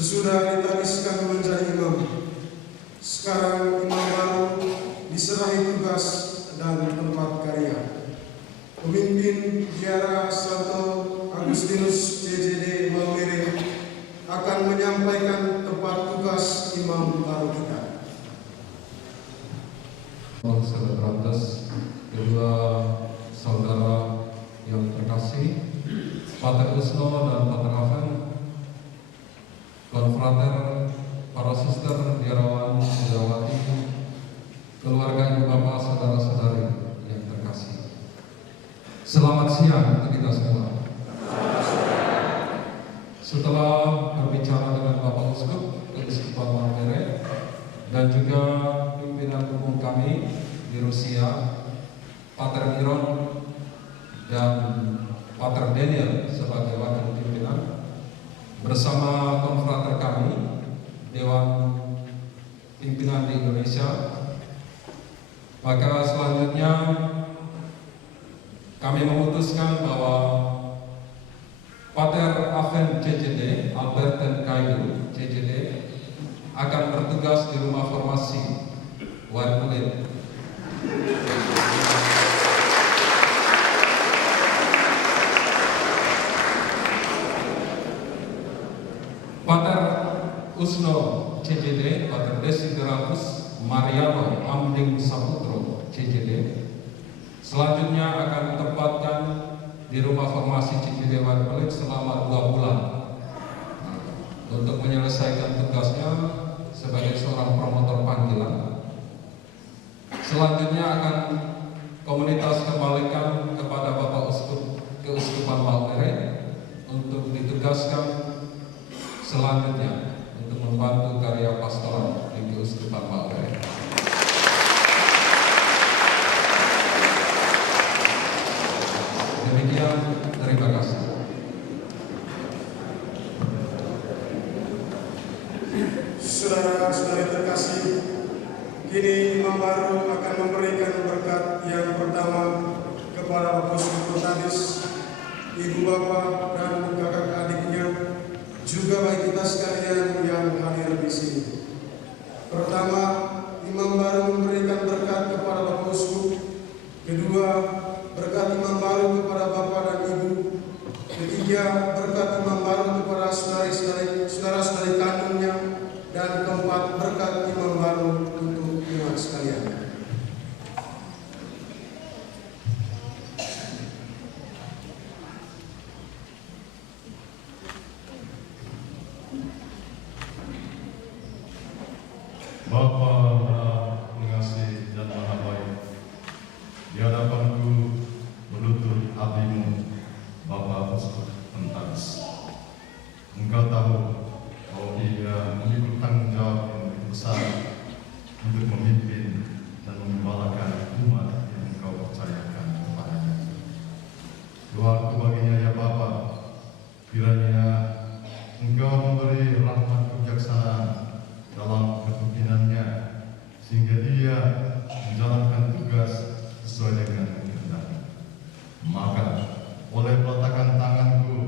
Sesudah ditariskan menjadi imam, sekarang imam baru diserahi tugas dan tempat karya. Pemimpin Biara Santo Agustinus CJD Maumere akan menyampaikan tempat tugas imam baru kita. Saudara-saudara, kedua saudara yang terkasih, Pater Usno dan Pater Aven, konfrater, para suster, biarawan, biarawati, keluarga ibu bapak, saudara-saudari yang terkasih. Selamat siang untuk kita semua. Setelah berbicara dengan Bapak Uskup Keuskupan Maumere dan juga pimpinan umum kami di Rusia, Pater Miron dan Pater Daniel sebagai wakil pimpinan, bersama konfrater kami Dewan Pimpinan di Indonesia, maka selanjutnya kami memutuskan bahwa Pater Aven CJD Alberten Kaidu CJD akan bertugas di rumah formasi Wayang Kulit. Pater Usno CJD, Pater Desideratus Mariano Amding Saputro CJD selanjutnya akan ditempatkan di rumah formasi CJD Wayang Kulit selama 2 bulan untuk menyelesaikan tugasnya sebagai seorang promotor panggilan. Selanjutnya akan komunitas kembalikan kepada Bapak Uskup Keuskupan Maumere untuk ditugaskan selanjutnya untuk membantu karya pastoral di Keuskupan Maumere. Demikian, terima kasih. Saudara-saudari terkasih, kini imam baru akan memberikan berkat yang pertama kepada Bapak Uskup Tanis, ibu bapak dan kakak adiknya, juga bagi kita sekalian yang hadir di sini. Pertama, imam baru memberikan berkat kepada Bapak Uskup. Kedua, berkat imam baru kepada bapak dan ibu. Ketiga, berkat imam baru kepada saudara-saudari kandungnya. Dan keempat, berkat imam baru untuk umat sekalian. Bapa Maha Pengasih dan Maha Baik, di hadapanku berlutut abdimu, Bapak Uskup Tanis. Engkau tahu bahwa ia memikul tanggung jawab yang begitu besar untuk memimpin dan menggembalakan umat yang engkau percayakan kepadanya. Doaku baginya ya Bapa, kiranya engkau memberi rahmat kebijaksanaan dalam kepemimpinannya, sehingga dia menjalankan tugas sesuai dengan kehendaknya. Maka oleh peletakan tanganku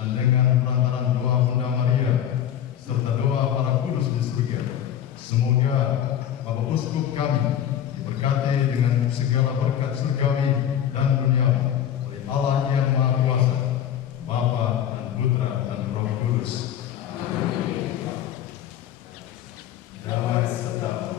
dan dengan perantaran doa Bunda Maria serta doa para kudus di surga, semoga Bapak Uskup kami diberkati dengan segala berkat surgawi dan duniawi oleh Allah yang Maha Kuasa, Bapa dan Putra dan Roh Kudus. Amin. Damai serta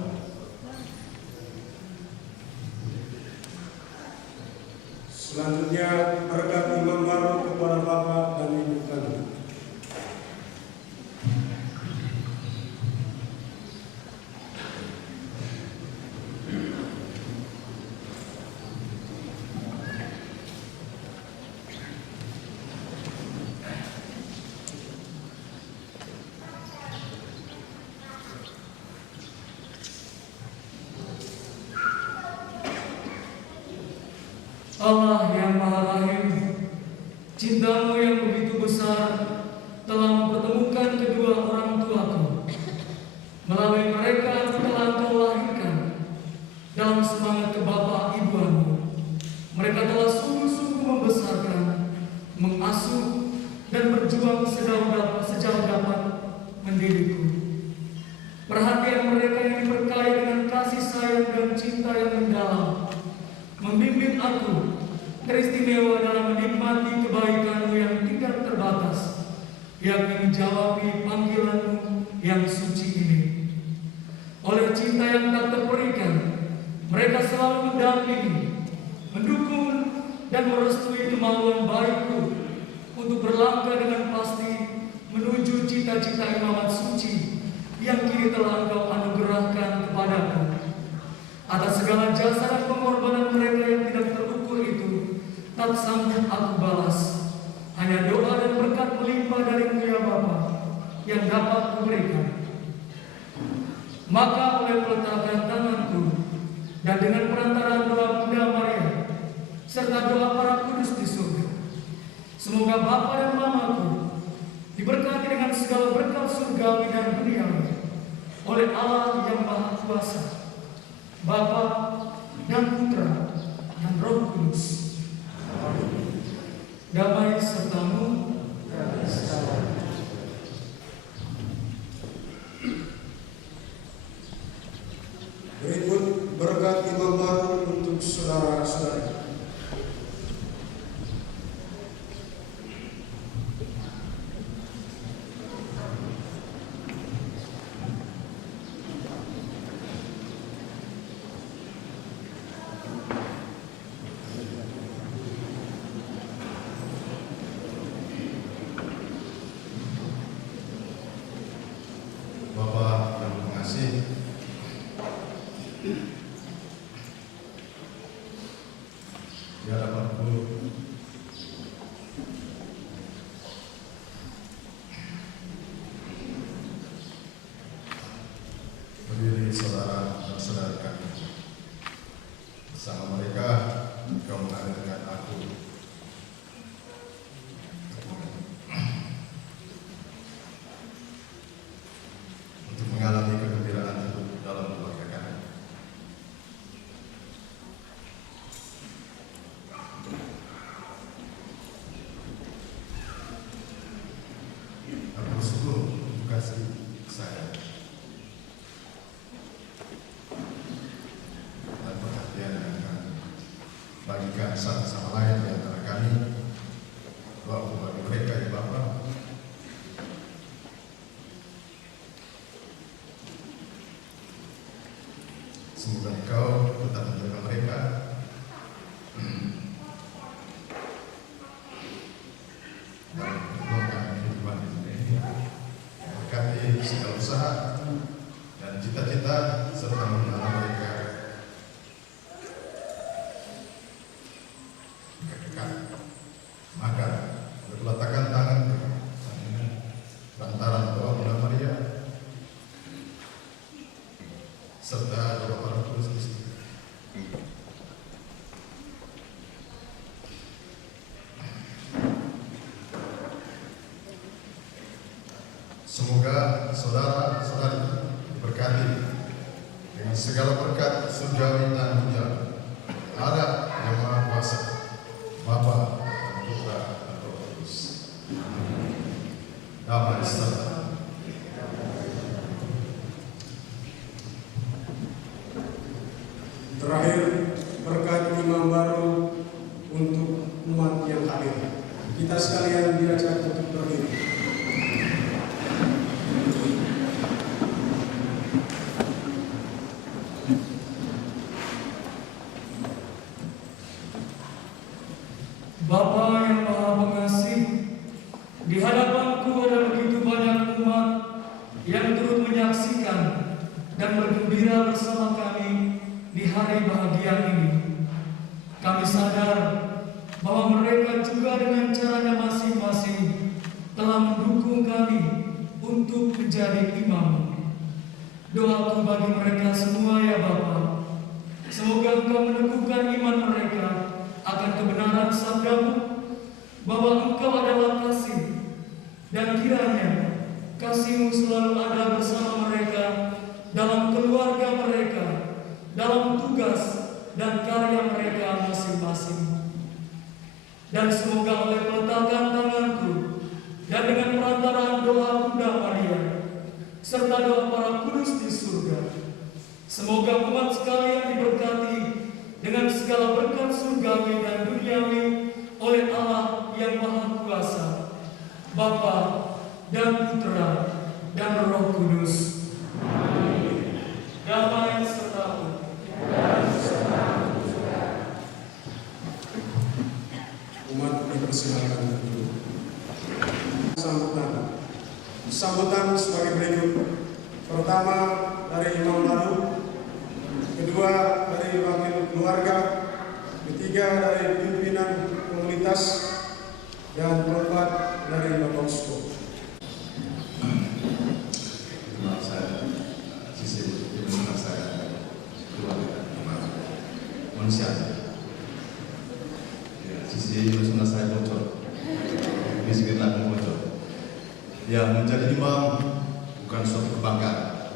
Selanjutnya, berkat imam baru kepada bapak dan ibu kandung. Allah yang Maha Rahim, cinta-Mu yang begitu besar telah mempertemukan kedua orang tuaku. Melalui mereka telah Kau lahirkan dalam semangat kebapak-ibuanmu. Mereka telah sungguh-sungguh membesarkan, mengasuh, dan berjuang sejauh dapat aku teristimewa dalam menikmati kebaikan-Mu yang tidak terbatas, yang menjawabi panggilan-Mu yang suci ini. Oleh cinta yang tak terperikan, mereka selalu mendampingi, mendukung, dan merestui kemauan baikku untuk berlangkah dengan pasti menuju cita-cita imamat suci yang kini telah Engkau anugerahkan kepadaku. Atas segala jasa dan pengorbanan mereka yang tidak terukur itu, tak sanggup aku balas. Hanya doa dan berkat melimpah dari-Mu ya Bapa yang dapat kuberikan. Maka oleh peletakan tanganku dan dengan perantaraan doa Bunda Maria serta doa para kudus di surga, semoga Bapa dan Mamaku diberkati dengan segala berkat surgawi dan duniawi oleh Allah yang Maha Kuasa, Bapa dan Putra dan Roh Kudus. Damai serta-Mu. Berikut berkat imam baru untuk saudara-saudara. Bapak yang pengasih, di hadapanku berdiri saudara dan saudari kami. Bersama mereka, Engkau menghadirkan aku untuk mengalami kegembiraan hidup dalam keluarga kami. Aku bersyukur untuk kasih saya dan perhatian yang kami bagikan satu sama lain di antara kami. Doa bagi mereka ya Bapa. Semoga Engkau tetap menjaga mereka dalam perjuangan kehidupan di dunia ini. Berkati segala usaha dan cita-cita serta mengenal mereka kekal. Maka berletakkan tangan lantaran doa Bunda Maria serta doa para kudus di sini. Semoga saudara-saudari diberkati dengan segala berkat surgawi dan duniawi Allah yang Maha Kuasa, Bapa dan Putra dan Roh Kudus. Damai serta Terakhir, berkat imam baru untuk umat yang hadir. Kita sekalian diajak untuk berdiri. Bapa yang Maha Pengasih, di hadapanku ada begitu banyak umat yang turut menyaksikan dan bergembira bersama kami di hari bahagia ini. Kami sadar bahwa mereka juga dengan caranya masing-masing telah mendukung kami untuk menjadi imam. Doaku bagi mereka semua ya Bapa, semoga Engkau meneguhkan iman mereka akan kebenaran sabda-Mu bahwa Engkau adalah kasih, dan kiranya kasih-Mu selalu ada bersama mereka dalam keluarga mereka, dalam tugas dan karya mereka masing-masing. Dan semoga oleh peletakan tanganku dan dengan perantaraan doa Bunda Maria serta doa para kudus di surga, semoga umat sekalian diberkati dengan segala berkat surgawi dan duniawi oleh Allah yang Maha Kuasa, Bapa dan Putra dan Roh Kudus. Damai sertamu. Umat dipersilakan duduk. Sambutan sebagai berikut. Pertama dari imam baru, kedua dari wakil keluarga, ketiga dari pimpinan komunitas, dan keempat dari Bapak Uskup. Maaf saya, sisi benar saya keluarga, manusia. Ya, sisi benar saya bocor, miskinlah bocor. Ya, menjadi imam bukan suatu kebanggaan.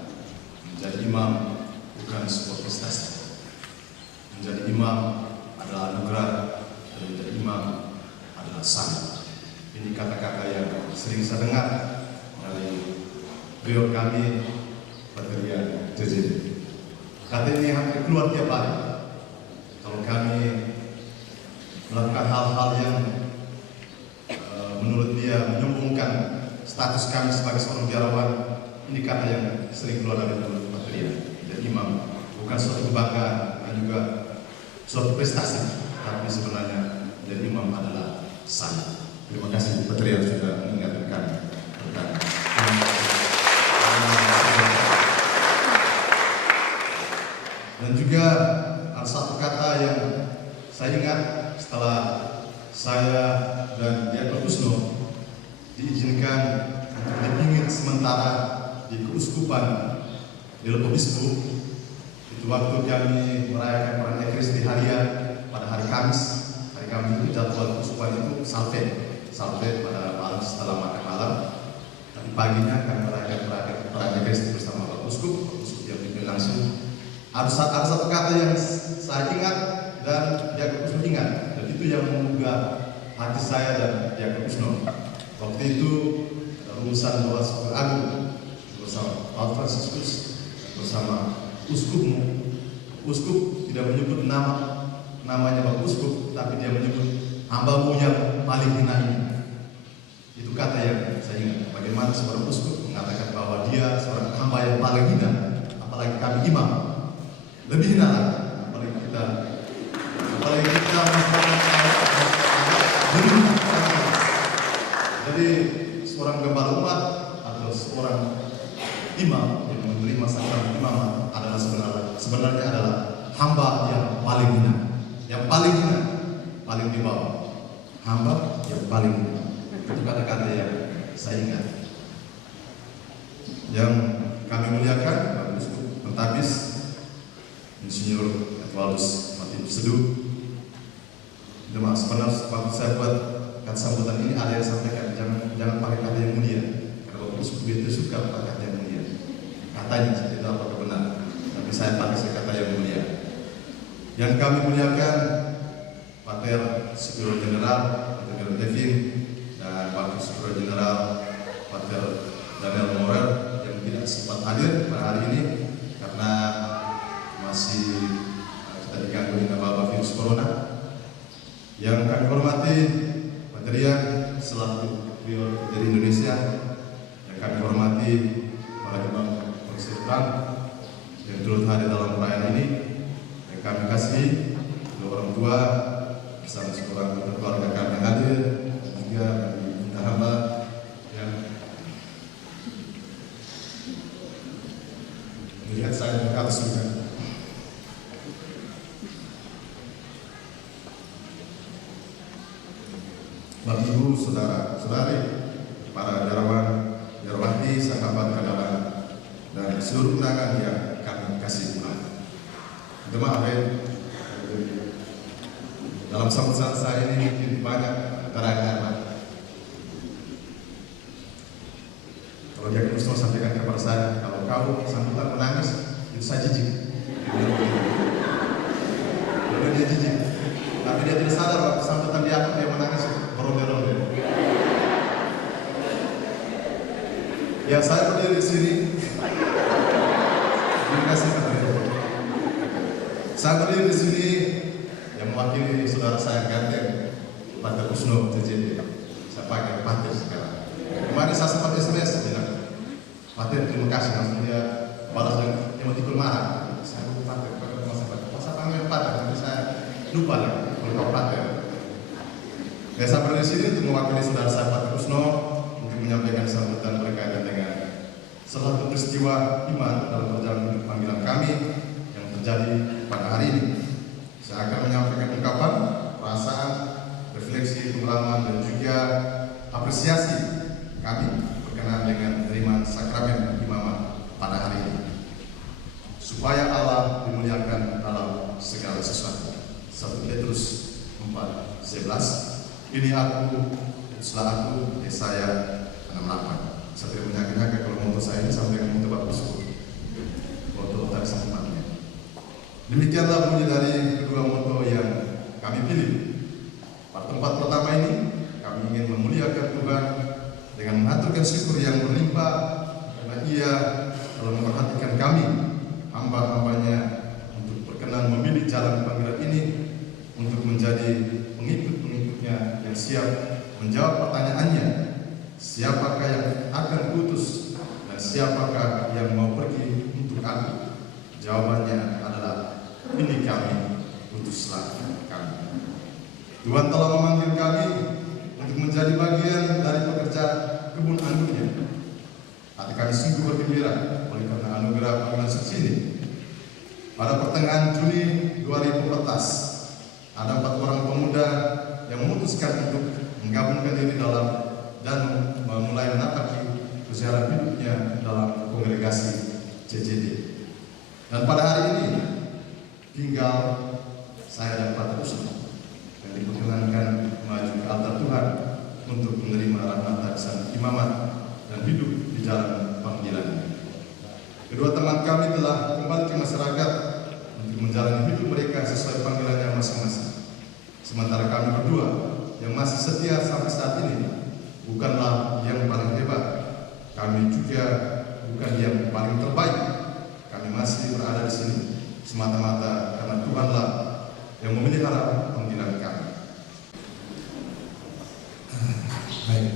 Menjadi imam bukan sebuah prestasi. Menjadi imam adalah anugerah, dan menjadi imam adalah sangat. Ini kata-kata yang sering saya dengar dari beliau kami, Patriark JJD. Kata ini hampir keluar tiap hari. Kalau kami melakukan hal-hal yang menurut dia menyombongkan status kami sebagai seorang biarawan, ini kata yang sering keluar dari mulut Patriark. Jadi imam bukan suatu kebanggaan dan juga suatu prestasi, tapi sebenarnya jadi imam adalah sangat. Terima kasih Patriark sudah mengingatkan kami tentang dan juga ada satu kata yang saya ingat setelah saya dan Diakon Kusno diizinkan untuk dipimpin sementara di keuskupan di Lepobisko. Itu waktu kami merayakan perayaan Ekaristi Harian pada hari Kamis. Hari Kamis itu jadwal keuskupan itu salve pada malam setelah makan malam. Tapi paginya kami merayakan perayaan Ekaristi bersama Bapak Uskup yang dipimpin langsung. Ada satu kata yang saya ingat dan Diakon Kusno ingat, dan itu yang menggugah hati saya dan Diakon Kusno. Waktu itu urusan bahwa Super Agung bersama Paus Fransiskus bersama uskupmu. Uskup tidak menyebut namanya Bapak Uskup, tapi dia menyebut hambamu yang paling hina ini. Itu kata yang saya ingat. Bagaimana seorang uskup mengatakan bahwa dia seorang hamba yang paling hina, apalagi kami imam lebih hina lagi, apalagi kita jadi seorang gembala umat atau seorang imam yang menerima sakrament imam adalah sebenarnya adalah hamba yang paling hina, paling di bawah, hamba yang paling hina. Itu kata-kata yang saya ingat. Yang kami muliakan Bapak Uskup Pentabis Insinyur Edwardus Martinus Seduh. Sebenarnya waktu saya buat kata sambutan ini ada yang sampaikan jangan pakai kata yang mulia, karena Bapak Uskup itu suka pakai kata yang mulia. Katanya saya tidak tahu apakah benar, tapi saya pakai kata yang mulia. Yang kami muliakan Pater Superior General Pater Devin dan Wakil Superior General Pater Daniel Morel yang tidak sempat hadir pada hari ini karena masih kita diganggu dengan wabah virus corona. Yang kami hormati Patriark selaku Prior dari Indonesia, yang kami hormati para jemaat Protestan yang turut hadir dalam perayaan ini, yang kami kasihi kedua orang tua bersama seorang keluarga kami yang hadir, dan juga bagi hamba yang melihat saya di atas juga. Bapak Ibu, saudara-saudari, para biarawan, biarawati, sahabat kadalan, dan seluruh undangan yang kami kasih hormat. Jemaat dalam sambutan saya ini mungkin banyak terang-terang. Kalau dia Kusno sampaikan kepada saya, kalau kau sambutan menangis, itu saya jijik. Lalu dia jijik, tapi dia tidak sadar waktu sambutan dia menangis. Ya, saya berdiri di sini. Terima kasih. Saya berdiri di sini mewakili saudara saya Ganten, Pater Usno CJD. Saya pakai Pater sekarang. Kemarin saya sempat SMS bilang, Pater terima kasih, langsung dia balas dengan emotikon marah. Saya lupa Pater, saya panggil Pater, nanti saya lupa lagi kalau Pater. Saya berada di sini untuk mewakili saudara saya Pater Usno untuk menyampaikan sambutan berkaitan dengan salah satu peristiwa iman dalam perjalanan panggilan kami yang terjadi pada hari ini. Saya akan menyampaikan ungkapan, perasaan, refleksi, pengalaman, dan juga apresiasi kami berkenaan dengan penerimaan sakramen imamat pada hari ini. Supaya Allah dimuliakan dalam segala sesuatu. 1 Petrus 4:11. Ini aku, setelah aku, Yesaya 68. Saya tidak menyangka kalau moto saya ini sampai ke moto bagusku. Moto dari sempatnya. Demikianlah bunyi dari kedua moto yang kami pilih. Pada tempat pertama ini, kami ingin memuliakan Tuhan dengan mengaturkan syukur yang berlimpah karena Ia telah memperhatikan kami, hamba-hambanya, untuk berkenan memilih jalan panggilan ini untuk menjadi pengikut-pengikutnya yang siap menjawab pertanyaannya, siapakah yang akan kuutus dan siapakah yang mau pergi untuk aku? Jawabannya adalah, ini kami, utuslah kami. Tuhan telah memanggil kami untuk menjadi bagian dari pekerja kebun anggurnya. Hati kami sungguh bergembira oleh karena anugerah panggilan suci ini. Pada pertengahan Juni 2014, ada 4 orang pemuda yang memutuskan untuk menggabungkan diri dalam dan memulai menapaki perjalanan hidupnya dalam kongregasi CJD. Dan pada hari ini tinggal saya dan Pater Usno yang diperkenankan maju ke altar Tuhan untuk menerima rahmat tarisan imamat dan hidup di jalan panggilan. Kedua teman kami telah kembali ke masyarakat untuk menjalani hidup mereka sesuai panggilannya masing-masing. Sementara kami berdua yang masih setia sampai saat ini bukanlah yang paling hebat, kami juga bukan yang paling terbaik. Kami masih berada di sini semata-mata karena Tuhanlah yang memelihara panggilan kami. Baik.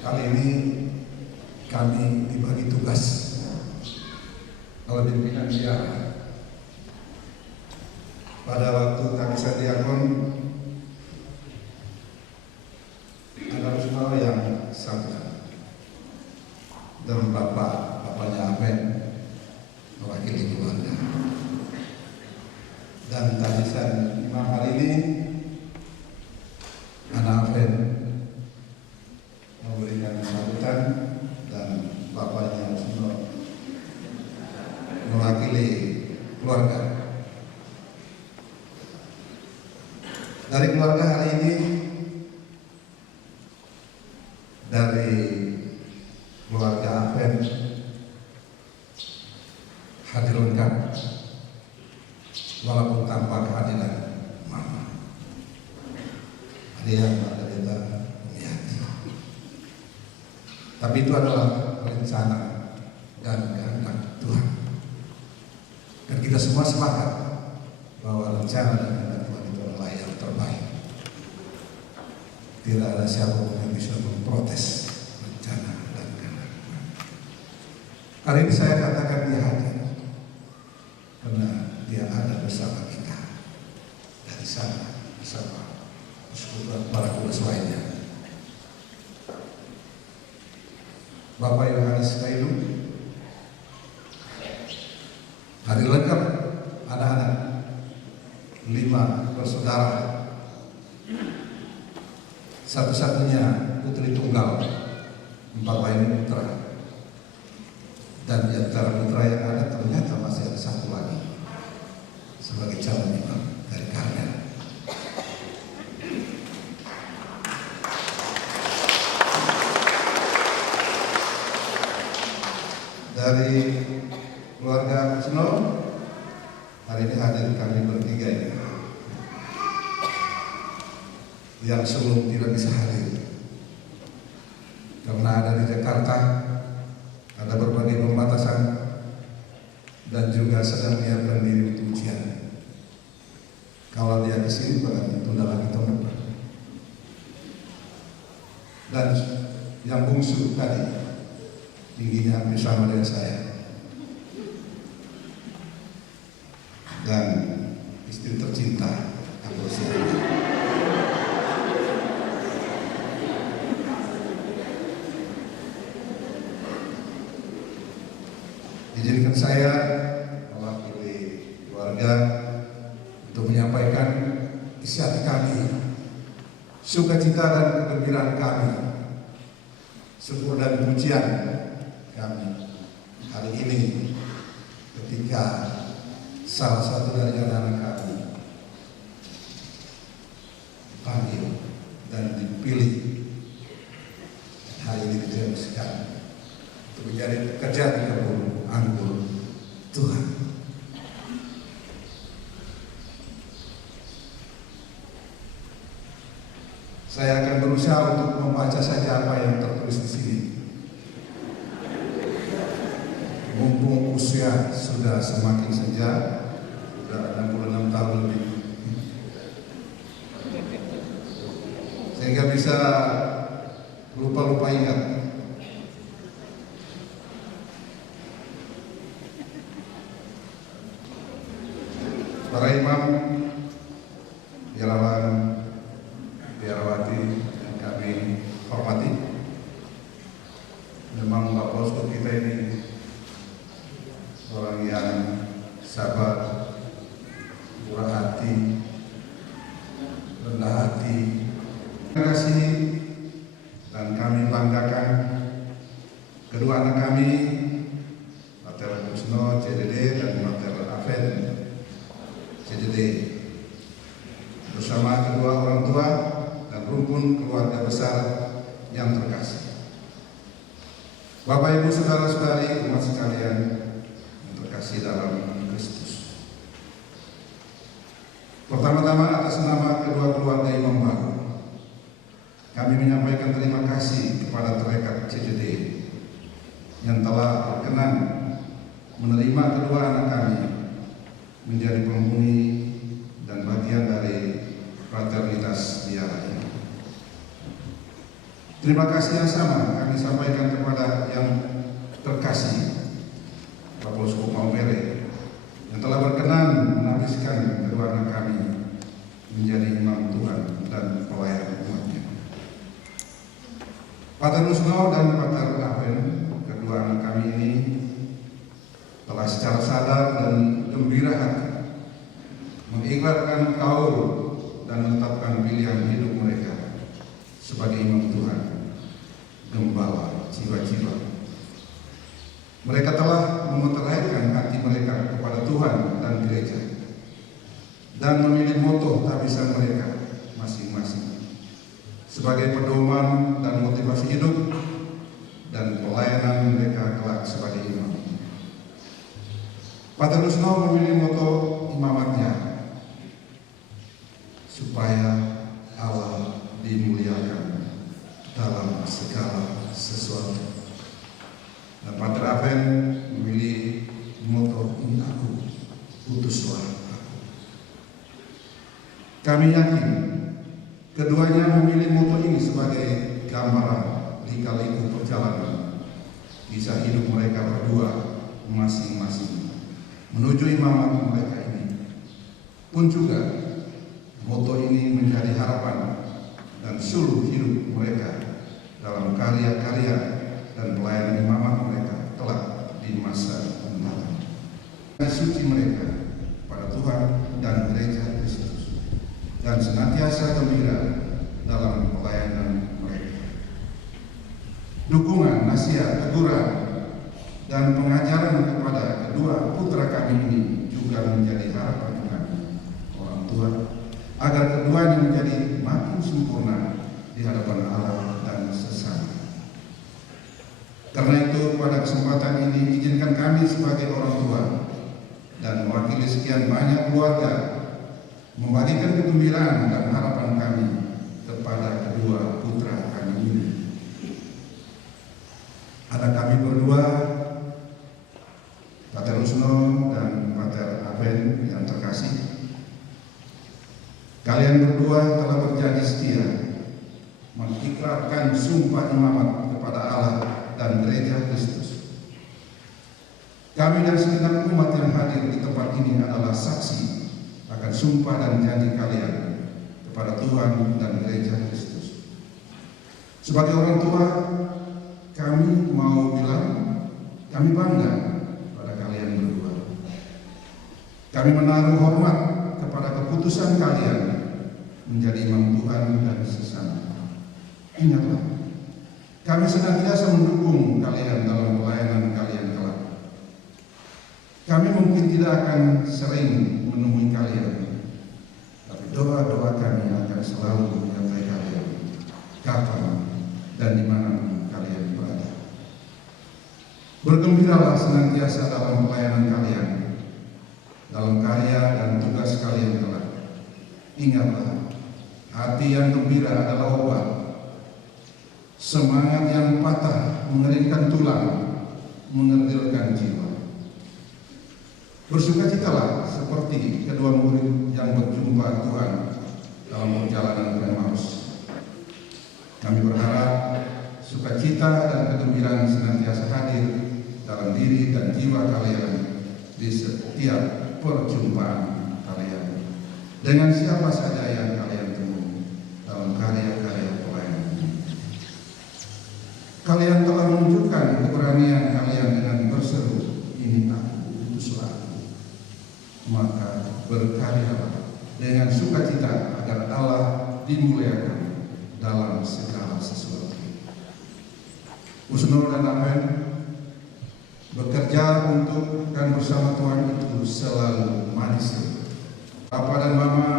Kali ini kami dibagi tugas oleh pimpinan biara. Pada waktu kami diakon, ada semua yang sama dan bapaknya Aben mewakili keluarga. Dan tarisan imam hari ini anak Aben memberikan sambutan dan bapaknya semua mewakili keluarga. Dari keluarga hari ini, dari keluarga Aben hadir lengkap, walaupun tanpa kehadiran mama. Ada yang Margarita Umiati. Tapi itu adalah rencana dan kehendak Tuhan. Dan kita semua sepakat bahwa rencana dan kehendak Tuhan itu adalah yang terbaik. Tidak ada siapapun yang bisa memprotes rencana dan kehendak Tuhan. Hari ini saya katakan dia hadir karena dia ada bersama kita dari sana bersama para kudus lainnya. Bapak Yohanes Kailu hadir lengkap, anak-anak 5 bersaudara, satu-satunya putri tunggal, 4 lain putra, dan di antara putra yang ada ternyata masih ada 1 lagi sebagai calon imam dari Karmel. Dari keluarga Kusno hari ini hadir kami bertiga ini, yang sebelum tidak bisa hadir karena ada di Jakarta, ada berbagai pembatasan dan juga sedang menyiapkan diri untuk ujian. Kalau dia kesini berarti tunda lagi tahun depan. Dan yang bungsu tadi tingginya hampir sama dengan saya. Dan istri tercinta aku sendiri. Izinkan saya mewakili keluarga untuk menyampaikan isi hati kami, sukacita dan kegembiraan kami, syukur dan pujian kami hari ini ketika salah satu dari anak-anak kami dipanggil dan dipilih hari ini diteruskan untuk menjadi pekerja di kebun anggur Tuhan. Saya akan berusaha untuk membaca saja apa yang tertulis di sini. Mumpung usia sudah semakin senja, sudah 66 tahun lebih, sehingga bisa lupa-lupa ingat. Para imam, biarawan, biarawati yang kami hormati, memang Bapak Posko kita ini orang yang sabar, murah hati, rendah hati. Terima kasih, dan kami banggakan kedua anak kami, Mater Kusno, CDD, dan Mater Aven, CDD, bersama kedua orang tua dan rumpun keluarga besar yang terkasih. Bapak Ibu saudara-saudari umat sekalian yang terkasih dalam Kristus. Pertama-tama atas nama kedua keluarga imam baru, kami menyampaikan terima kasih kepada Trekat CJD yang telah berkenan menerima kedua anak kami menjadi penghuni dan bagian dari fraternitas biara ini. Terima kasih yang sama kami sampaikan kepada yang terkasih Bapak Uskup Maumere yang telah berkenan menabiskan kedua anak kami menjadi imam Tuhan dan pelayan umatnya. Pater Nusno dan Pater Aven, kedua anak kami ini telah secara sadar dan gembira hati mengikrarkan kaul dan menetapkan pilihan hidup mereka sebagai imam Tuhan, gembala jiwa-jiwa. Mereka telah memeteraikan hati mereka kepada Tuhan dan gereja dan memilih moto tabisan mereka masing-masing sebagai pedoman dan motivasi hidup dan pelayanan mereka kelak sebagai imam. Pater Nusno memilih moto imamatnya supaya Allah dimuliakan dalam segala sesuatu. Dan Pater Aven memilih moto ini aku, utuslah aku. Kami yakin keduanya memilih moto ini sebagai gambaran lika-liku perjalanan kisah hidup mereka berdua masing-masing menuju imamat mereka ini. Pun juga moto ini menjadi harapan dan suluh hidup mereka dalam karya-karya dan pelayanan imamat mereka kelak di masa mendatang. Suci mereka pada Tuhan dan gereja Kristus dan senantiasa gembira dalam pelayanan mereka. Dukungan, nasihat, teguran, dan pengajaran kepada kedua putra kami ini juga menjadi harapan kami orang tua agar keduanya menjadi makin sempurna di hadapan Allah dan sesama. Karena itu pada kesempatan ini izinkan kami sebagai orang tua dan mewakili sekian banyak keluarga membagikan kegembiraan dan harapan kami kepada kedua putra kami ini. Anak kami berdua, Pater Nusno dan Pater Aven yang terkasih, mengikrarkan sumpah imamat kepada Allah dan gereja Kristus. Kami dan segenap umat yang hadir di tempat ini adalah saksi akan sumpah dan janji kalian kepada Tuhan dan gereja Kristus. Sebagai orang tua, kami mau bilang kami bangga pada kalian berdua. Kami menaruh hormat kepada keputusan kalian menjadi imam Tuhan dan sesama. Ingatlah, kami senantiasa mendukung kalian dalam pelayanan kalian kelak. Kami mungkin tidak akan sering menemui kalian, tapi doa-doa kami akan selalu menyertai kalian kapan dan dimanapun kalian berada. Bergembiralah senantiasa dalam pelayanan kalian, dalam karya dan tugas kalian kelak. Ingatlah, hati yang gembira adalah obat. Semangat yang patah mengeringkan tulang, mengerdilkan jiwa. Bersukacitalah seperti kedua murid yang berjumpa Tuhan dalam perjalanan ke Emmaus. Kami berharap sukacita dan kegembiraan senantiasa hadir dalam diri dan jiwa kalian di setiap perjumpaan kalian dengan siapa saja yang kalian temui dalam karya-karya pelayanan. Kalian telah menunjukkan keberanian kalian dengan berseru, "Ini aku, utuslah aku." Maka berkaryalah dengan sukacita agar Allah dimuliakan dalam segala sesuatu. Usnul dan Amen bekerja untuk dan bersama Tuhan itu selalu manis. Papa dan Mama,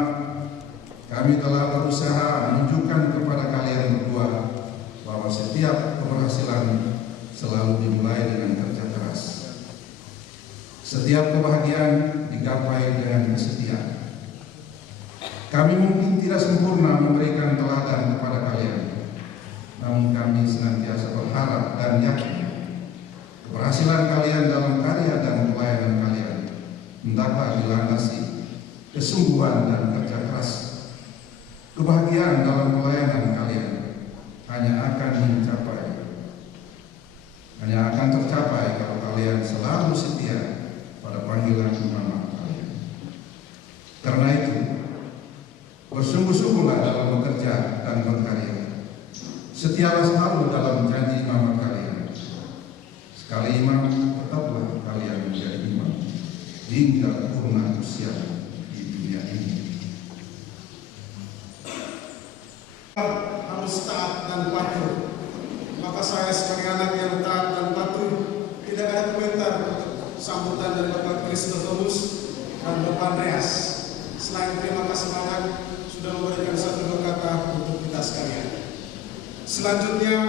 kami telah berusaha menunjukkan kepada kalian berdua bahwa setiap keberhasilan selalu dimulai dengan kerja keras. Setiap kebahagiaan digapai dengan kesetiaan. Kami mungkin tidak sempurna memberikan teladan kepada kalian, namun kami senantiasa berharap dan yakin keberhasilan kalian dalam karya dan pelayanan kalian hendaklah dilandasi kesungguhan dan kerja keras. Kebahagiaan dalam pelayanan kalian hanya akan tercapai kalau kalian selalu setia pada panggilan utama kalian. Karena itu, bersungguh-sungguhlah dalam bekerja dan berkarya. Setialah selalu dalam janji imamat kalian. Sekali imam, tetaplah kalian menjadi imam hingga purna usia di dunia ini. Harus taat dan patuh. Maka saya sebagai anak yang taat dan patuh tidak ada komentar sambutan dari Bapak Kristoforus dan Bapak Andreas. Selain terima kasih banyak sudah memberikan satu dua kata untuk kita sekalian. Selanjutnya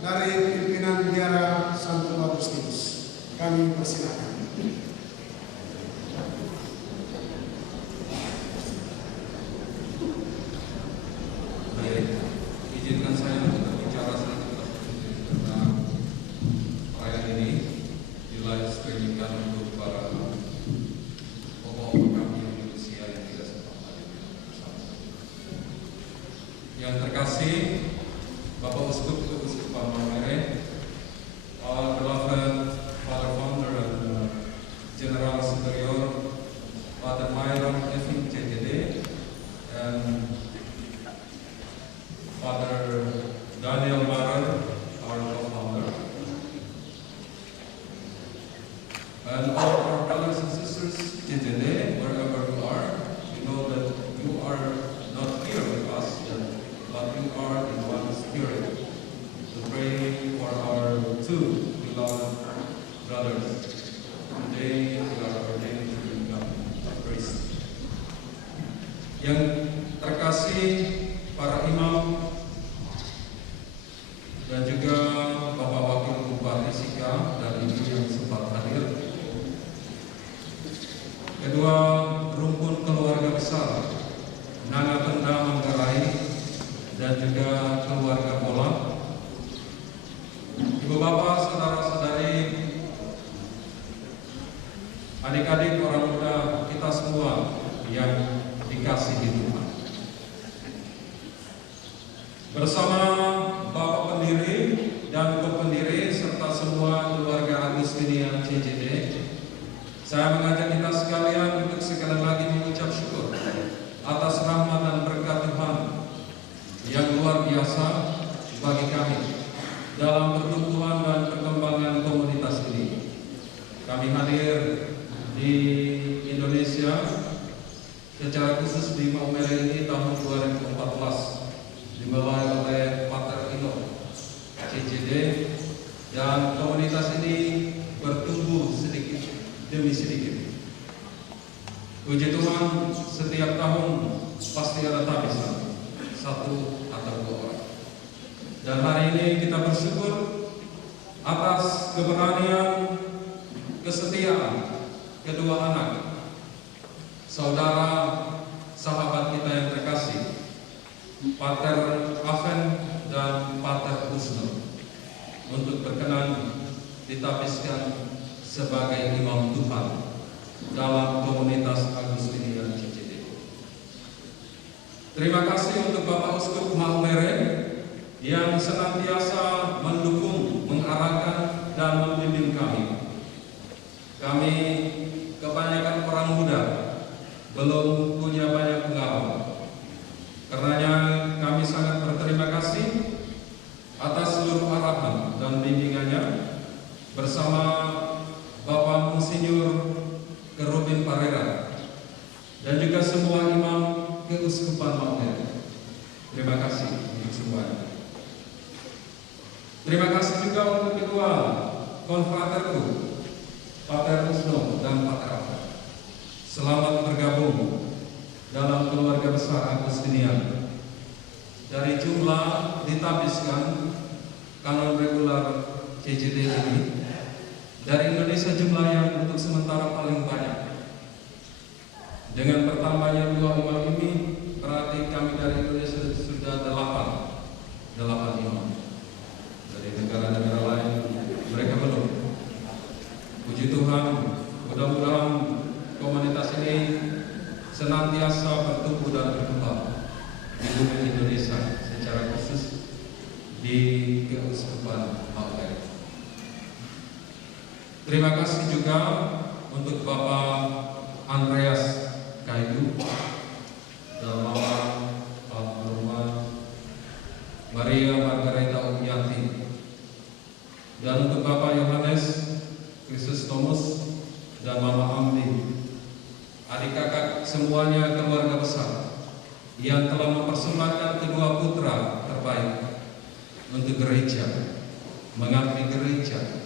dari pimpinan biara Santo Agustinus kami persilakan. Izinkan saya untuk berbicara sedikit tentang perayaan ini di live streamingkan untuk para bapak-bapak kami yang berusia yang tidak sempat hadir bersama. Yang terkasih Bapak Uskup Keuskupan Maumere, our beloved Father Founder and General Superior Father Myron Effing JJD, and Father Daniel Maran, our co-founder, and all our brothers and sisters JJD, wherever you are, we know that you are not here with us, but you are in one spirit to pray for our two beloved brothers. Today we are ordained to become a priest. Yang terkasih para imam dan juga Bapak Wakil Bupati Sika dan Ibu yang sempat hadir, kedua rumpun keluarga besar Nanga Tenda Manggarai dan juga keluarga Pola, Ibu Bapak, saudara-saudari, adik-adik orang muda kita semua yang dikasihi Tuhan. Bersama ini kita bersyukur atas keberanian, kesetiaan kedua anak, saudara, sahabat kita yang terkasih, Pater Aven dan Pater Husno, untuk berkenan ditapiskan sebagai imam Tuhan dalam komunitas Agustinian CCD. Terima kasih untuk Bapak Uskup Maumere yang senantiasa mendukung, mengarahkan, dan membimbing kami. Kami kebanyakan orang muda, belum punya banyak pengalaman. Karenanya kami sangat berterima kasih atas seluruh arahan dan bimbingannya bersama Bapak Monsinyur Kerubin Parera dan juga semua imam Keuskupan Maumere. Terima kasih untuk semuanya. Terima kasih juga untuk kedua konfraterku, Pater Husno dan Pater Aven. Selamat bergabung dalam keluarga besar Agustinian. Dari jumlah ditapiskan kanon regular CCD ini, dari Indonesia jumlah yang untuk sementara paling banyak. Dengan bertambahnya 2 imam ini, berarti kami dari Indonesia sudah 8 imam. Dari negara-negara lain mereka belum. Puji Tuhan, mudah-mudahan komunitas ini senantiasa bertumbuh dan berkembang di bumi Indonesia, secara khusus di Keuskupan Maumere. Terima kasih juga untuk Bapak Andreas Kaidu dan Mama Almarhumah Maria Margareta Umiati, dan untuk Bapak Yohanes Kristomus dan Mama Amli, adik kakak semuanya keluarga besar yang telah mempersembahkan kedua putra terbaik untuk gereja, mengabdi gereja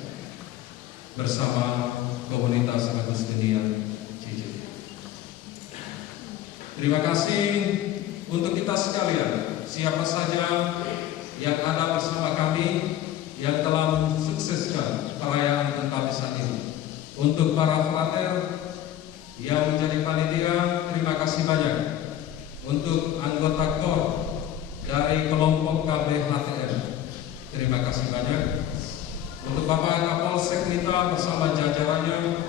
bersama komunitas Agustinian CCD. Terima kasih untuk kita sekalian, siapa saja yang ada bersama kami yang telah mensukseskan perayaan pentapisan ini. Untuk para frater yang menjadi panitia, terima kasih banyak. Untuk anggota KOR dari kelompok KBHTN, terima kasih banyak. Untuk Bapak Kapolsek Nita bersama jajarannya,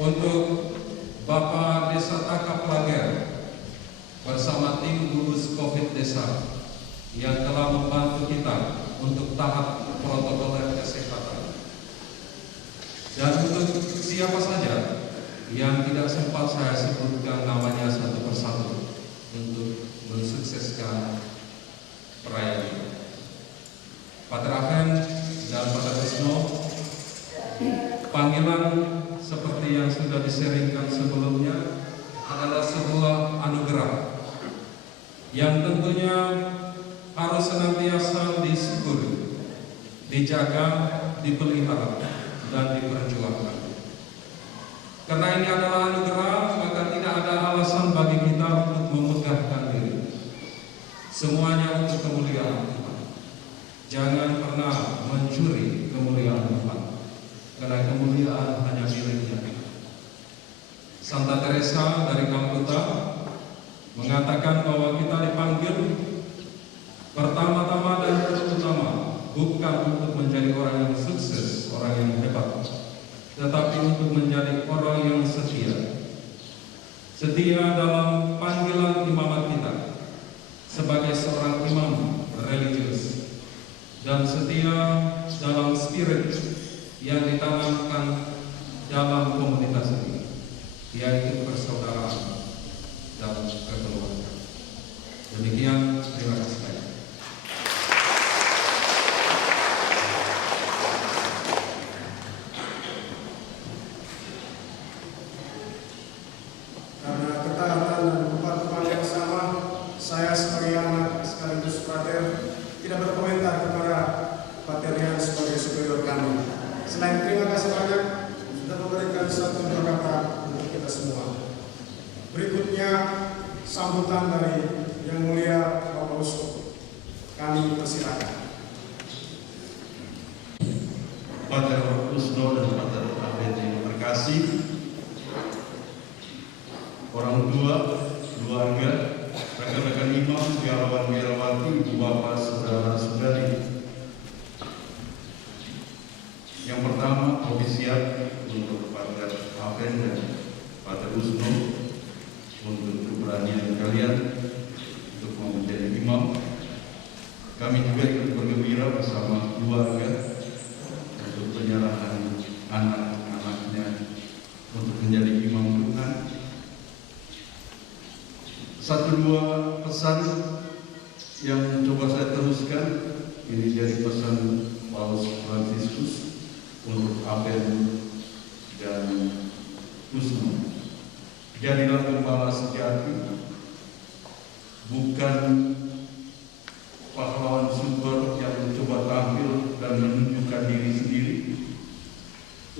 untuk Bapak Desa Takap Lager bersama tim gugus COVID desa yang telah membantu kita untuk taat protokol kesehatan. Dan untuk siapa saja yang tidak sempat saya sebutkan namanya satu persatu untuk mensukseskan perayaan ini. Pater Aven dan Pater Husno, panggilan seperti yang sudah diseringkan sebelumnya adalah sebuah anugerah yang tentunya harus senantiasa disyukuri, dijaga, dipelihara, dan diperjuangkan. Karena ini adalah anugerah, maka tidak ada alasan bagi kita untuk memegahkan diri. Semuanya untuk kemuliaan Tuhan. Jangan pernah mencuri kemuliaan Tuhan, karena kemuliaan hanya miliknya. Santa Teresa dari Calcutta mengatakan bahwa kita dipanggil pertama-tama dan terutama bukan untuk menjadi orang yang sukses, orang yang hebat, tetapi untuk menjadi orang yang setia. Setia dalam panggilan imamat kita sebagai seorang imam religius, dan setia dalam spirit yang ditanamkan dalam komunitas ini, yaitu persaudaraan dan kekeluargaan. Demikian, terima kasih banyak. Karena ketaatan dan kepatuhan yang sama, saya sebagai anak sekaligus pater tidak berkomentar kepada paternya sebagai superior kami. Selain terima kasih banyak, sudah memberikan satu kata untuk kita semua. Berikutnya sambutan dari Yang Mulia imam, biarawan-biarawati, ibu bapak, saudara-saudari. Yang pertama, ofisiat untuk Pater Aven dan Pater Usno untuk keberanian kalian untuk mau menjadi imam. Kami juga ikut bergembira bersama keluarga untuk penyerahan anak-anaknya untuk menjadi imam Tuhan. Satu dua pesan yang coba saya teruskan, ini dari pesan Paus Fransiskus untuk Aven dan Usno. Jadilah gembala sejati, bukan pahlawan super yang mencoba tampil dan menunjukkan diri sendiri.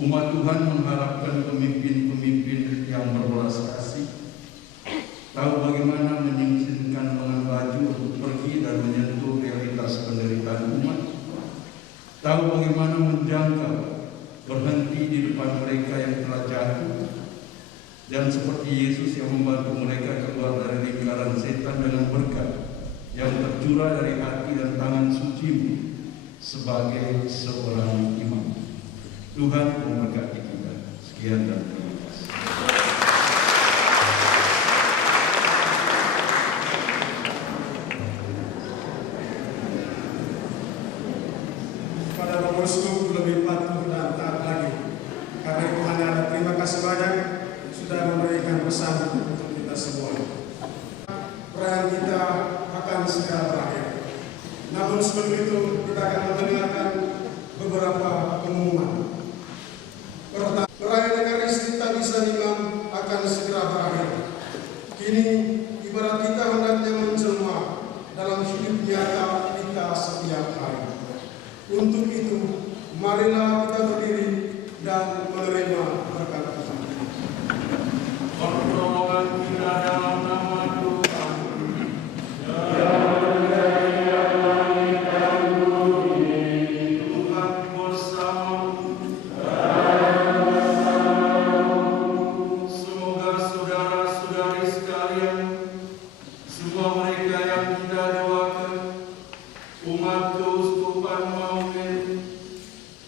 Umat Tuhan mengharapkan pemimpin-pemimpin yang berbelas kasih, tahu bagaimana menyingkirkan lengan baju untuk pergi dan menyentuh realitas penderitaan umat, tahu bagaimana menjangkau, berhenti di depan mereka yang telah jatuh, dan seperti Yesus yang membantu mereka keluar dari lingkaran setan dengan berkat yang tercurah dari hati dan tangan suci sebagai seorang imam. Tuhan memberkati kita. Sekian dan terima kasih. Pada Bapak Uskup lebih patuh dan taat lagi. Karena itu hanya ada terima kasih banyak sudah memberikan pesan untuk kita semua. Perayaan kita akan segera berakhir. Namun sebelum itu kita akan mendengarkan beberapa pengumuman. Pertama, perayaan Ekaristi Tabisan Imam akan segera berakhir. Kini ibarat kita hendaknya menjelma dalam hidup nyata kita setiap hari. Untuk itu, marilah kita berdiri dan menerima berkat Tuhan. Pertolongan kita dalam nama Tuhan. Tuhan bersamamu. Semoga saudara-saudari sekalian, semua mereka yang kita doakan, umat keuskupan Maumen,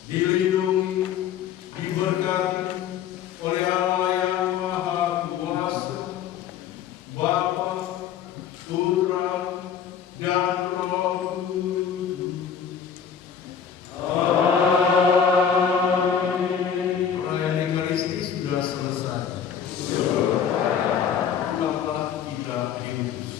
dilindungi, diberkati oleh Allah yang Maha Kuasa, Bapa, Putra, dan Roh Kudus. Perayaan Ekaristi sudah selesai. Pulanglah kita diutus.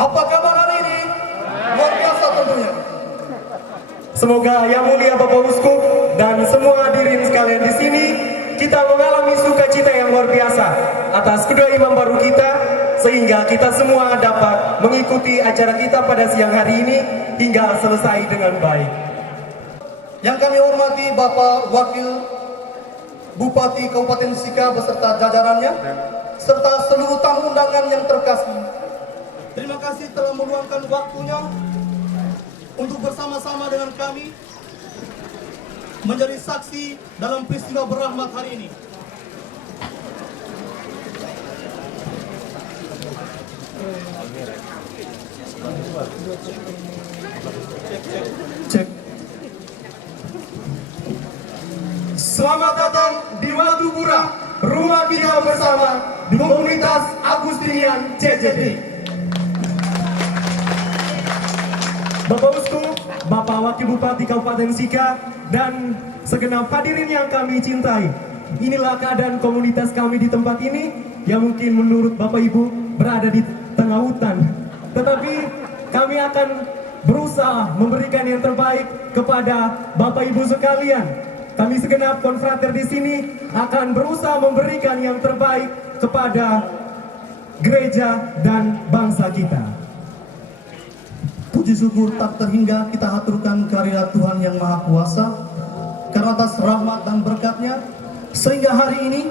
Apa kabar hari ini? Luar biasa tentunya. Semoga yang mulia Bapak Uskup dan semua hadirin sekalian di sini kita mengalami sukacita yang luar biasa atas kedua imam baru kita, sehingga kita semua dapat mengikuti acara kita pada siang hari ini hingga selesai dengan baik. Yang kami hormati Bapak Wakil Bupati Kabupaten Sika beserta jajarannya, serta seluruh tamu undangan yang terkasih. Terima kasih telah meluangkan waktunya untuk bersama-sama dengan kami menjadi saksi dalam peristiwa berrahmat hari ini. Cek. Selamat datang di Watupura, rumah kita bersama di komunitas Agustinian CJD. Bapak Uskup, Bapak Wakil Bupati Kabupaten Sika, dan segenap hadirin yang kami cintai. Inilah keadaan komunitas kami di tempat ini yang mungkin menurut Bapak Ibu berada di tengah hutan. Tetapi kami akan berusaha memberikan yang terbaik kepada Bapak Ibu sekalian. Kami segenap konfrater di sini akan berusaha memberikan yang terbaik kepada gereja dan bangsa kita. Puji syukur tak terhingga kita haturkan kehadirat Tuhan yang Maha Kuasa karena atas rahmat dan berkat-Nya sehingga hari ini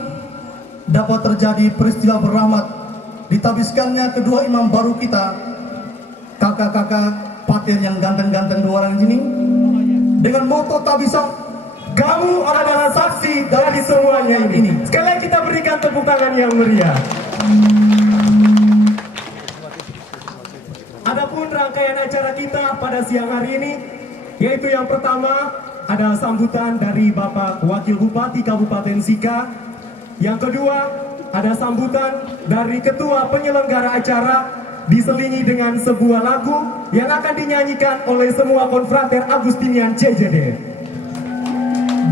dapat terjadi peristiwa berrahmat ditabiskannya kedua imam baru kita, kakak-kakak patir yang ganteng-ganteng dua orang ini, dengan moto tabisan, kamu adalah saksi dari semuanya ini. Sekali lagi kita berikan tepuk tangan yang meriah. Adapun rangkaian acara kita pada siang hari ini, yaitu yang pertama ada sambutan dari Bapak Wakil Bupati Kabupaten Sika. Yang kedua ada sambutan dari Ketua Penyelenggara acara diselingi dengan sebuah lagu yang akan dinyanyikan oleh semua konfrater Agustinian CJD.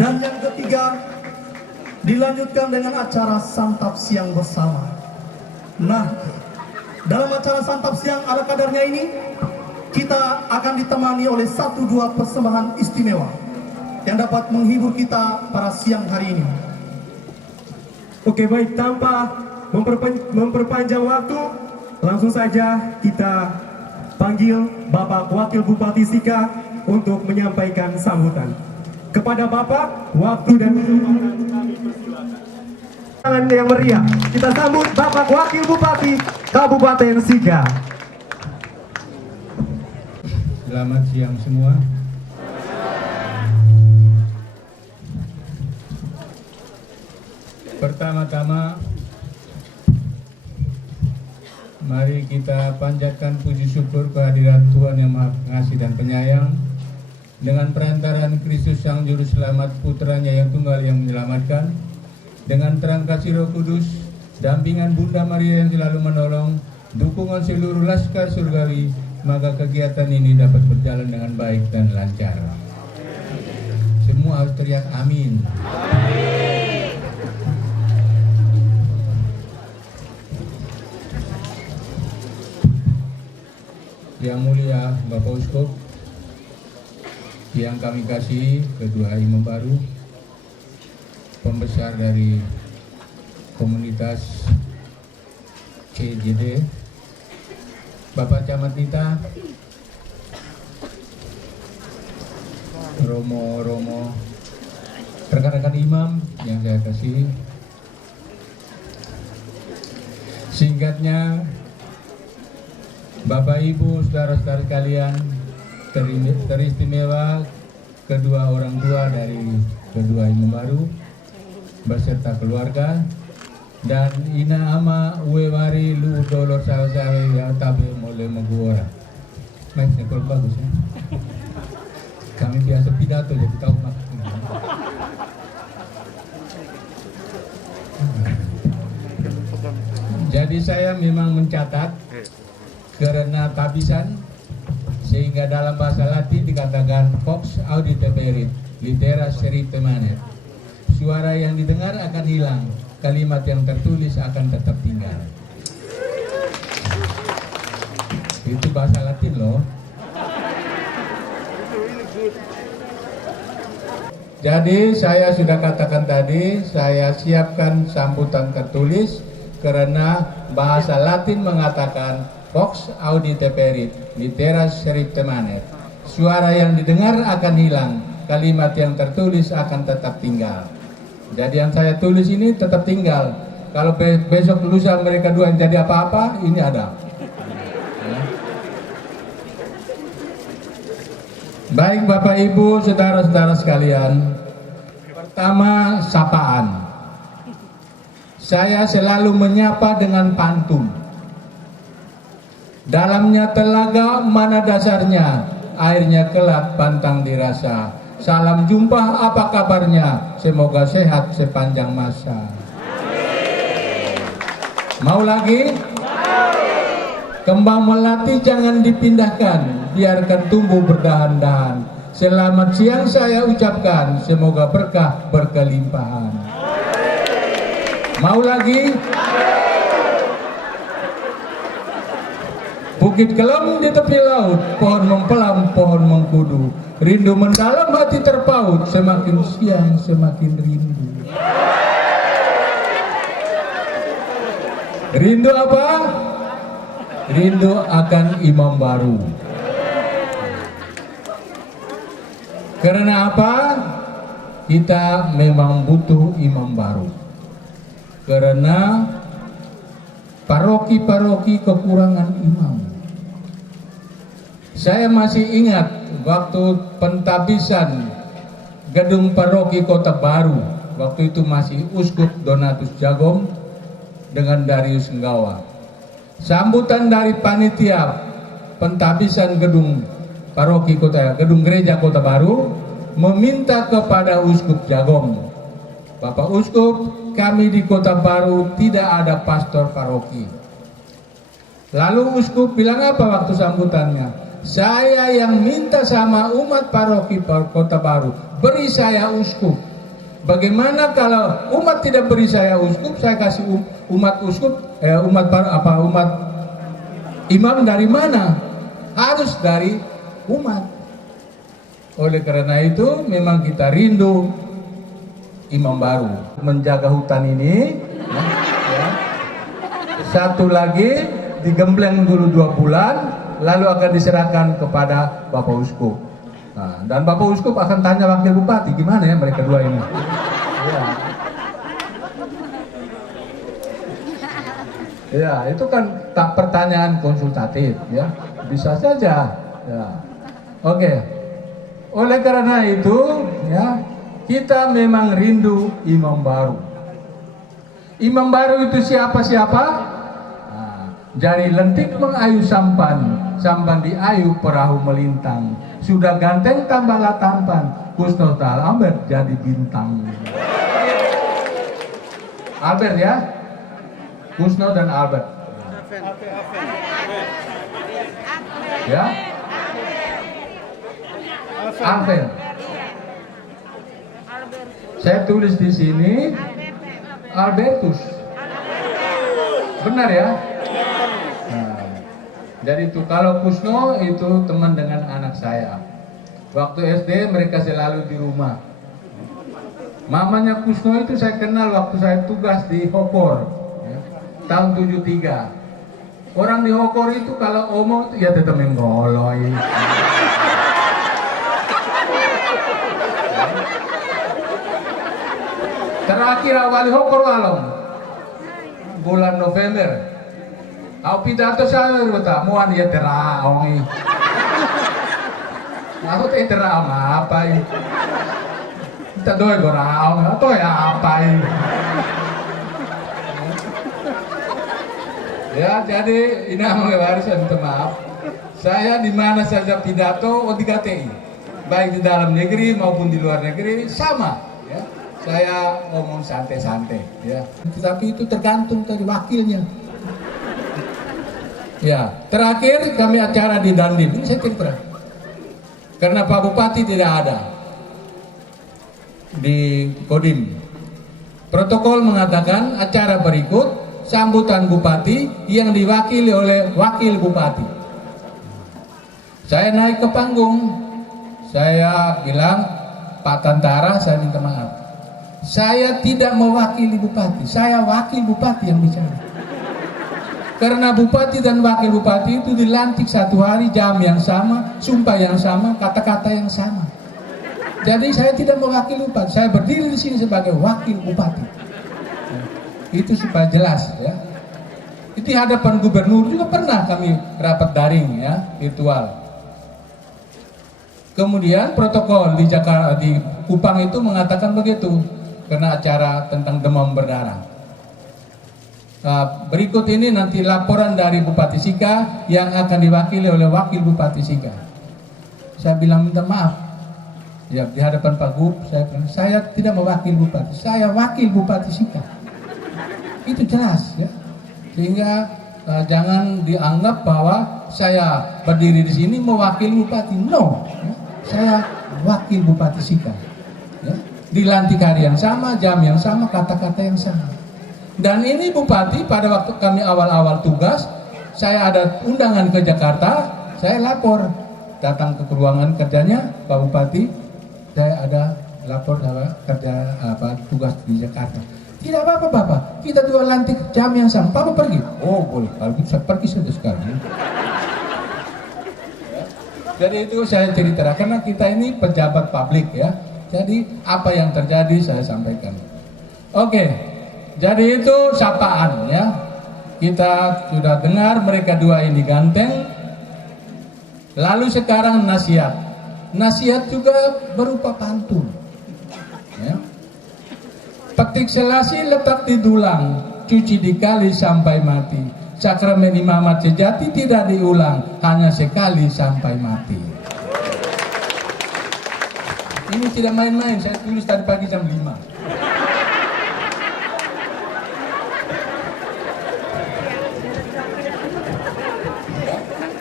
Dan yang ketiga dilanjutkan dengan acara santap siang bersama. Nah, dalam acara santap siang ala kadarnya ini kita akan ditemani oleh 1-2 persembahan istimewa yang dapat menghibur kita pada siang hari ini. Oke, baik, tanpa memperpanjang waktu, langsung saja kita panggil Bapak Wakil Bupati Sika untuk menyampaikan sambutan. Kepada Bapak, waktu dan kesempatan kami persilakan. Tangan yang meriah, kita sambut Bapak Wakil Bupati Kabupaten Sika. Selamat siang semua. Pertama-tama, mari kita panjatkan puji syukur kehadirat Tuhan yang Maha Pengasih dan Penyayang dengan perantaraan Kristus Sang Juru Selamat, Putranya yang tunggal yang menyelamatkan, dengan terang kasih Roh Kudus, dampingan Bunda Maria yang selalu menolong, dukungan seluruh laskar surgawi, maka kegiatan ini dapat berjalan dengan baik dan lancar. Semua harus teriak amin. Yang mulia Bapak Uskup, yang kami kasih kedua imam baru, pembesar dari komunitas CJD, Bapak Camat Nita, Romo, rekan-rekan imam yang saya kasih. Singkatnya, Bapak Ibu, saudara-saudara sekalian, teristimewa kedua orang tua dari kedua imam baru beserta keluarga, dan ina ama uewari lu dolor sawe-sawe ya tabe mole meguora. Baik, sekol bagus ya. Kami biasa pidato jadi tahu maksudnya. Jadi saya memang mencatat karena tabisan, sehingga dalam bahasa Latin dikatakan vox audite perit, litera serite manet. Suara yang didengar akan hilang, kalimat yang tertulis akan tetap tinggal. Itu bahasa Latin loh. Jadi saya sudah katakan tadi, saya siapkan sambutan tertulis karena bahasa Latin mengatakan vox audite perit, litera serite manet. Suara yang didengar akan hilang, kalimat yang tertulis akan tetap tinggal. Jadi yang saya tulis ini tetap tinggal. Kalau besok lusa mereka dua yang jadi apa-apa, ini ada. Ya. Baik Bapak Ibu, saudara-saudara sekalian. Pertama, sapaan. Saya selalu menyapa dengan pantun. Dalamnya telaga, mana dasarnya, airnya kelak pantang dirasa. Salam jumpa, apa kabarnya? Semoga sehat sepanjang masa. Mau lagi? Kembang melati jangan dipindahkan, biarkan tumbuh berdahan-dahan. Selamat siang saya ucapkan, semoga berkah berkelimpahan. Mau lagi? Bukit kelem di tepi laut, pohon mempelam, pohon mengkudu. Rindu mendalam hati terpaut, semakin siang semakin rindu. Rindu apa? Rindu akan imam baru. Karena apa? Kita memang butuh imam baru. Karena paroki-paroki kekurangan imam. Saya masih ingat waktu pentabisan gedung paroki Kota Baru. Waktu itu masih Uskup Donatus Jagong dengan Darius Nggawa. Sambutan dari panitia pentabisan gedung paroki gedung gereja Kota Baru meminta kepada Uskup Jagong, Bapak Uskup, kami di Kota Baru tidak ada pastor paroki. Lalu Uskup bilang apa waktu sambutannya? Saya yang minta sama umat paroki Kota Baru, beri saya uskup. Bagaimana kalau umat tidak beri saya uskup, saya kasih umat uskup, umat imam dari mana? Harus dari umat. Oleh karena itu memang kita rindu imam baru. Menjaga hutan ini, ya. Satu lagi digembleng dulu 2 bulan, lalu akan diserahkan kepada Bapak Uskup. Nah, dan Bapak Uskup akan tanya Wakil Bupati, gimana ya mereka dua ini? Ya. Ya, itu kan tak pertanyaan konsultatif, ya. Bisa saja. Ya. Oke. Oleh karena itu, ya, kita memang rindu imam baru. Imam baru itu siapa-siapa? Nah, jari lentik mengayu sampan, sampan diayu perahu melintang. Sudah ganteng tambahlah tampan, Kusno Tal Albert jadi bintang. Albert ya, Kusno dan Albert. Ya, Albert. Saya tulis di sini Albertus. Benar ya? Nah, jadi itu kalau Kusno itu teman dengan anak saya. Waktu SD mereka selalu di rumah. Mamanya Kusno itu saya kenal waktu saya tugas di Hokor, ya, tahun 73. Orang di Hokor itu kalau omong ya tetap menggoloi. Terakhir awal Hokor alom bulan November. Aku pidato saya berkata, muan ya teraongi. Aku tak teraong apa ini? Kita doi goraong atau ya apa ini? Ya, jadi ini warisan, minta maaf. Saya di mana saja pidato OTGTI, baik di dalam negeri maupun di luar negeri sama. Ya, saya ngomong santai-santai. Ya, tetapi itu tergantung dari wakilnya. Ya, terakhir kami acara di Dandim, ini saya cerita. Karena Pak Bupati tidak ada di Kodim. Protokol mengatakan acara berikut sambutan Bupati yang diwakili oleh Wakil Bupati. Saya naik ke panggung, saya bilang, Pak Tantara, saya minta maaf. Saya tidak mewakili Bupati, saya Wakil Bupati yang bicara. Karena Bupati dan Wakil Bupati itu dilantik satu hari, jam yang sama, sumpah yang sama, kata-kata yang sama. Jadi saya tidak mewakili Bupati, saya berdiri di sini sebagai Wakil Bupati. Itu supaya jelas ya. Itu hadapan gubernur juga pernah kami rapat daring ya, virtual. Kemudian protokol di Jakarta, di Kupang itu mengatakan begitu karena acara tentang demam berdarah. Berikut ini nanti laporan dari Bupati Sika yang akan diwakili oleh Wakil Bupati Sika. Saya bilang minta maaf. Ya, di hadapan Pak Gub, saya tidak mewakili Bupati, saya Wakil Bupati Sika. Itu jelas ya. Sehingga jangan dianggap bahwa saya berdiri di sini mewakili bupati. No, ya. Saya wakil Bupati Sika. Ya. Dilantik hari yang sama, jam yang sama, kata-kata yang sama. Dan ini Bupati pada waktu kami awal-awal tugas, saya ada undangan ke Jakarta, saya lapor, datang ke ruangan kerjanya Pak Bupati, saya ada lapor kerja tugas di Jakarta. Tidak apa-apa Bapak, kita dua lantik jam yang sama. Bapak pergi? Oh boleh, kalau gitu saya pergi sudah sekarang. Jadi itu saya cerita, karena kita ini pejabat publik ya. Jadi apa yang terjadi saya sampaikan. Oke, jadi itu sapaan ya. Kita sudah dengar mereka dua ini ganteng. Lalu sekarang nasihat. Nasihat juga berupa pantun. Ya. Petik selasi letak di dulang, cuci di kali sampai mati. Sakramen imamat sejati tidak diulang, hanya sekali sampai mati. Ini tidak main-main, saya tulis tadi pagi jam 5.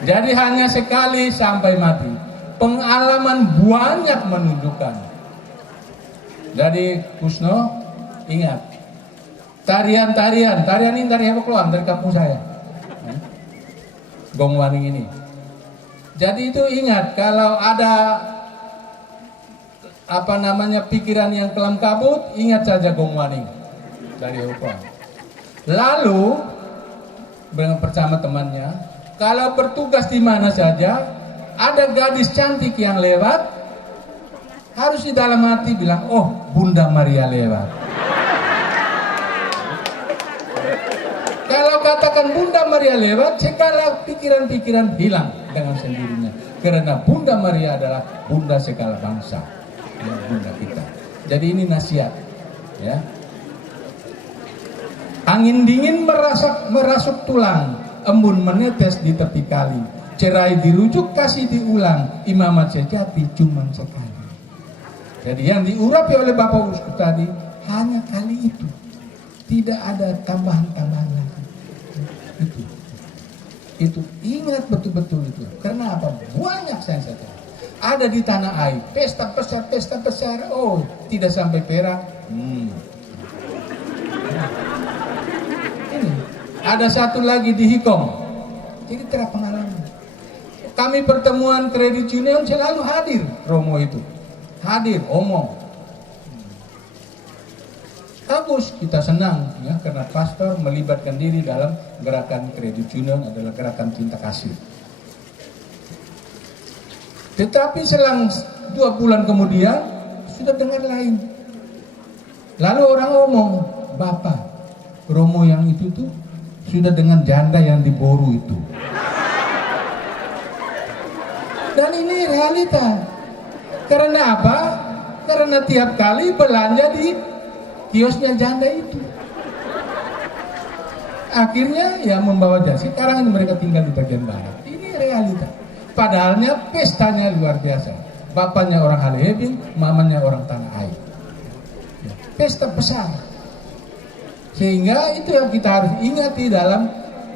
Jadi hanya sekali sampai mati. Pengalaman banyak menunjukkan. Jadi Kusno, ingat, tarian ini tarian apa keluar dari kampung saya, Gong Waning ini. Jadi itu ingat, kalau ada pikiran yang kelam kabut, ingat saja Gong Waning dari Eropa. Lalu bersama temannya, kalau bertugas di mana saja, ada gadis cantik yang lewat, harus di dalam hati bilang, oh Bunda Maria lewat. Kalau katakan Bunda Maria lewat, segala pikiran-pikiran hilang dengan sendirinya. Karena Bunda Maria adalah Bunda segala bangsa, ya, Bunda kita. Jadi ini nasihat, ya. Angin dingin merasuk tulang, embun menetes di tepi kali. Cerai dirujuk kasih diulang, imamat sejati cuma sekali. Jadi yang diurapi oleh Bapak Uskup tadi hanya kali itu, tidak ada tambahan-tambahan lagi. Itu ingat betul-betul itu. Karena apa? Banyak saya katakan. Ada di tanah air, pesta besar. Oh, tidak sampai perak. Ini ada satu lagi di Hikom. Jadi terpengalaman. Kami pertemuan kredit union selalu hadir, Romo itu. Hadir, omong. Bagus, kita senang ya, karena pastor melibatkan diri dalam gerakan kredit union adalah gerakan cinta kasih. Tetapi selang 2 bulan kemudian sudah dengar lain. Lalu orang ngomong, Bapak, Romo yang itu tuh sudah dengan janda yang di Boru itu. Dan ini realita. Karena apa? Karena tiap kali belanja di kiosnya janda itu. Akhirnya ya membawa jas. Sekarang ini mereka tinggal di bagian barat. Ini realita. Padahalnya pestanya luar biasa. Bapaknya orang Halehebing, mamanya orang Tanah Air. Pesta besar. Sehingga itu yang kita harus ingati dalam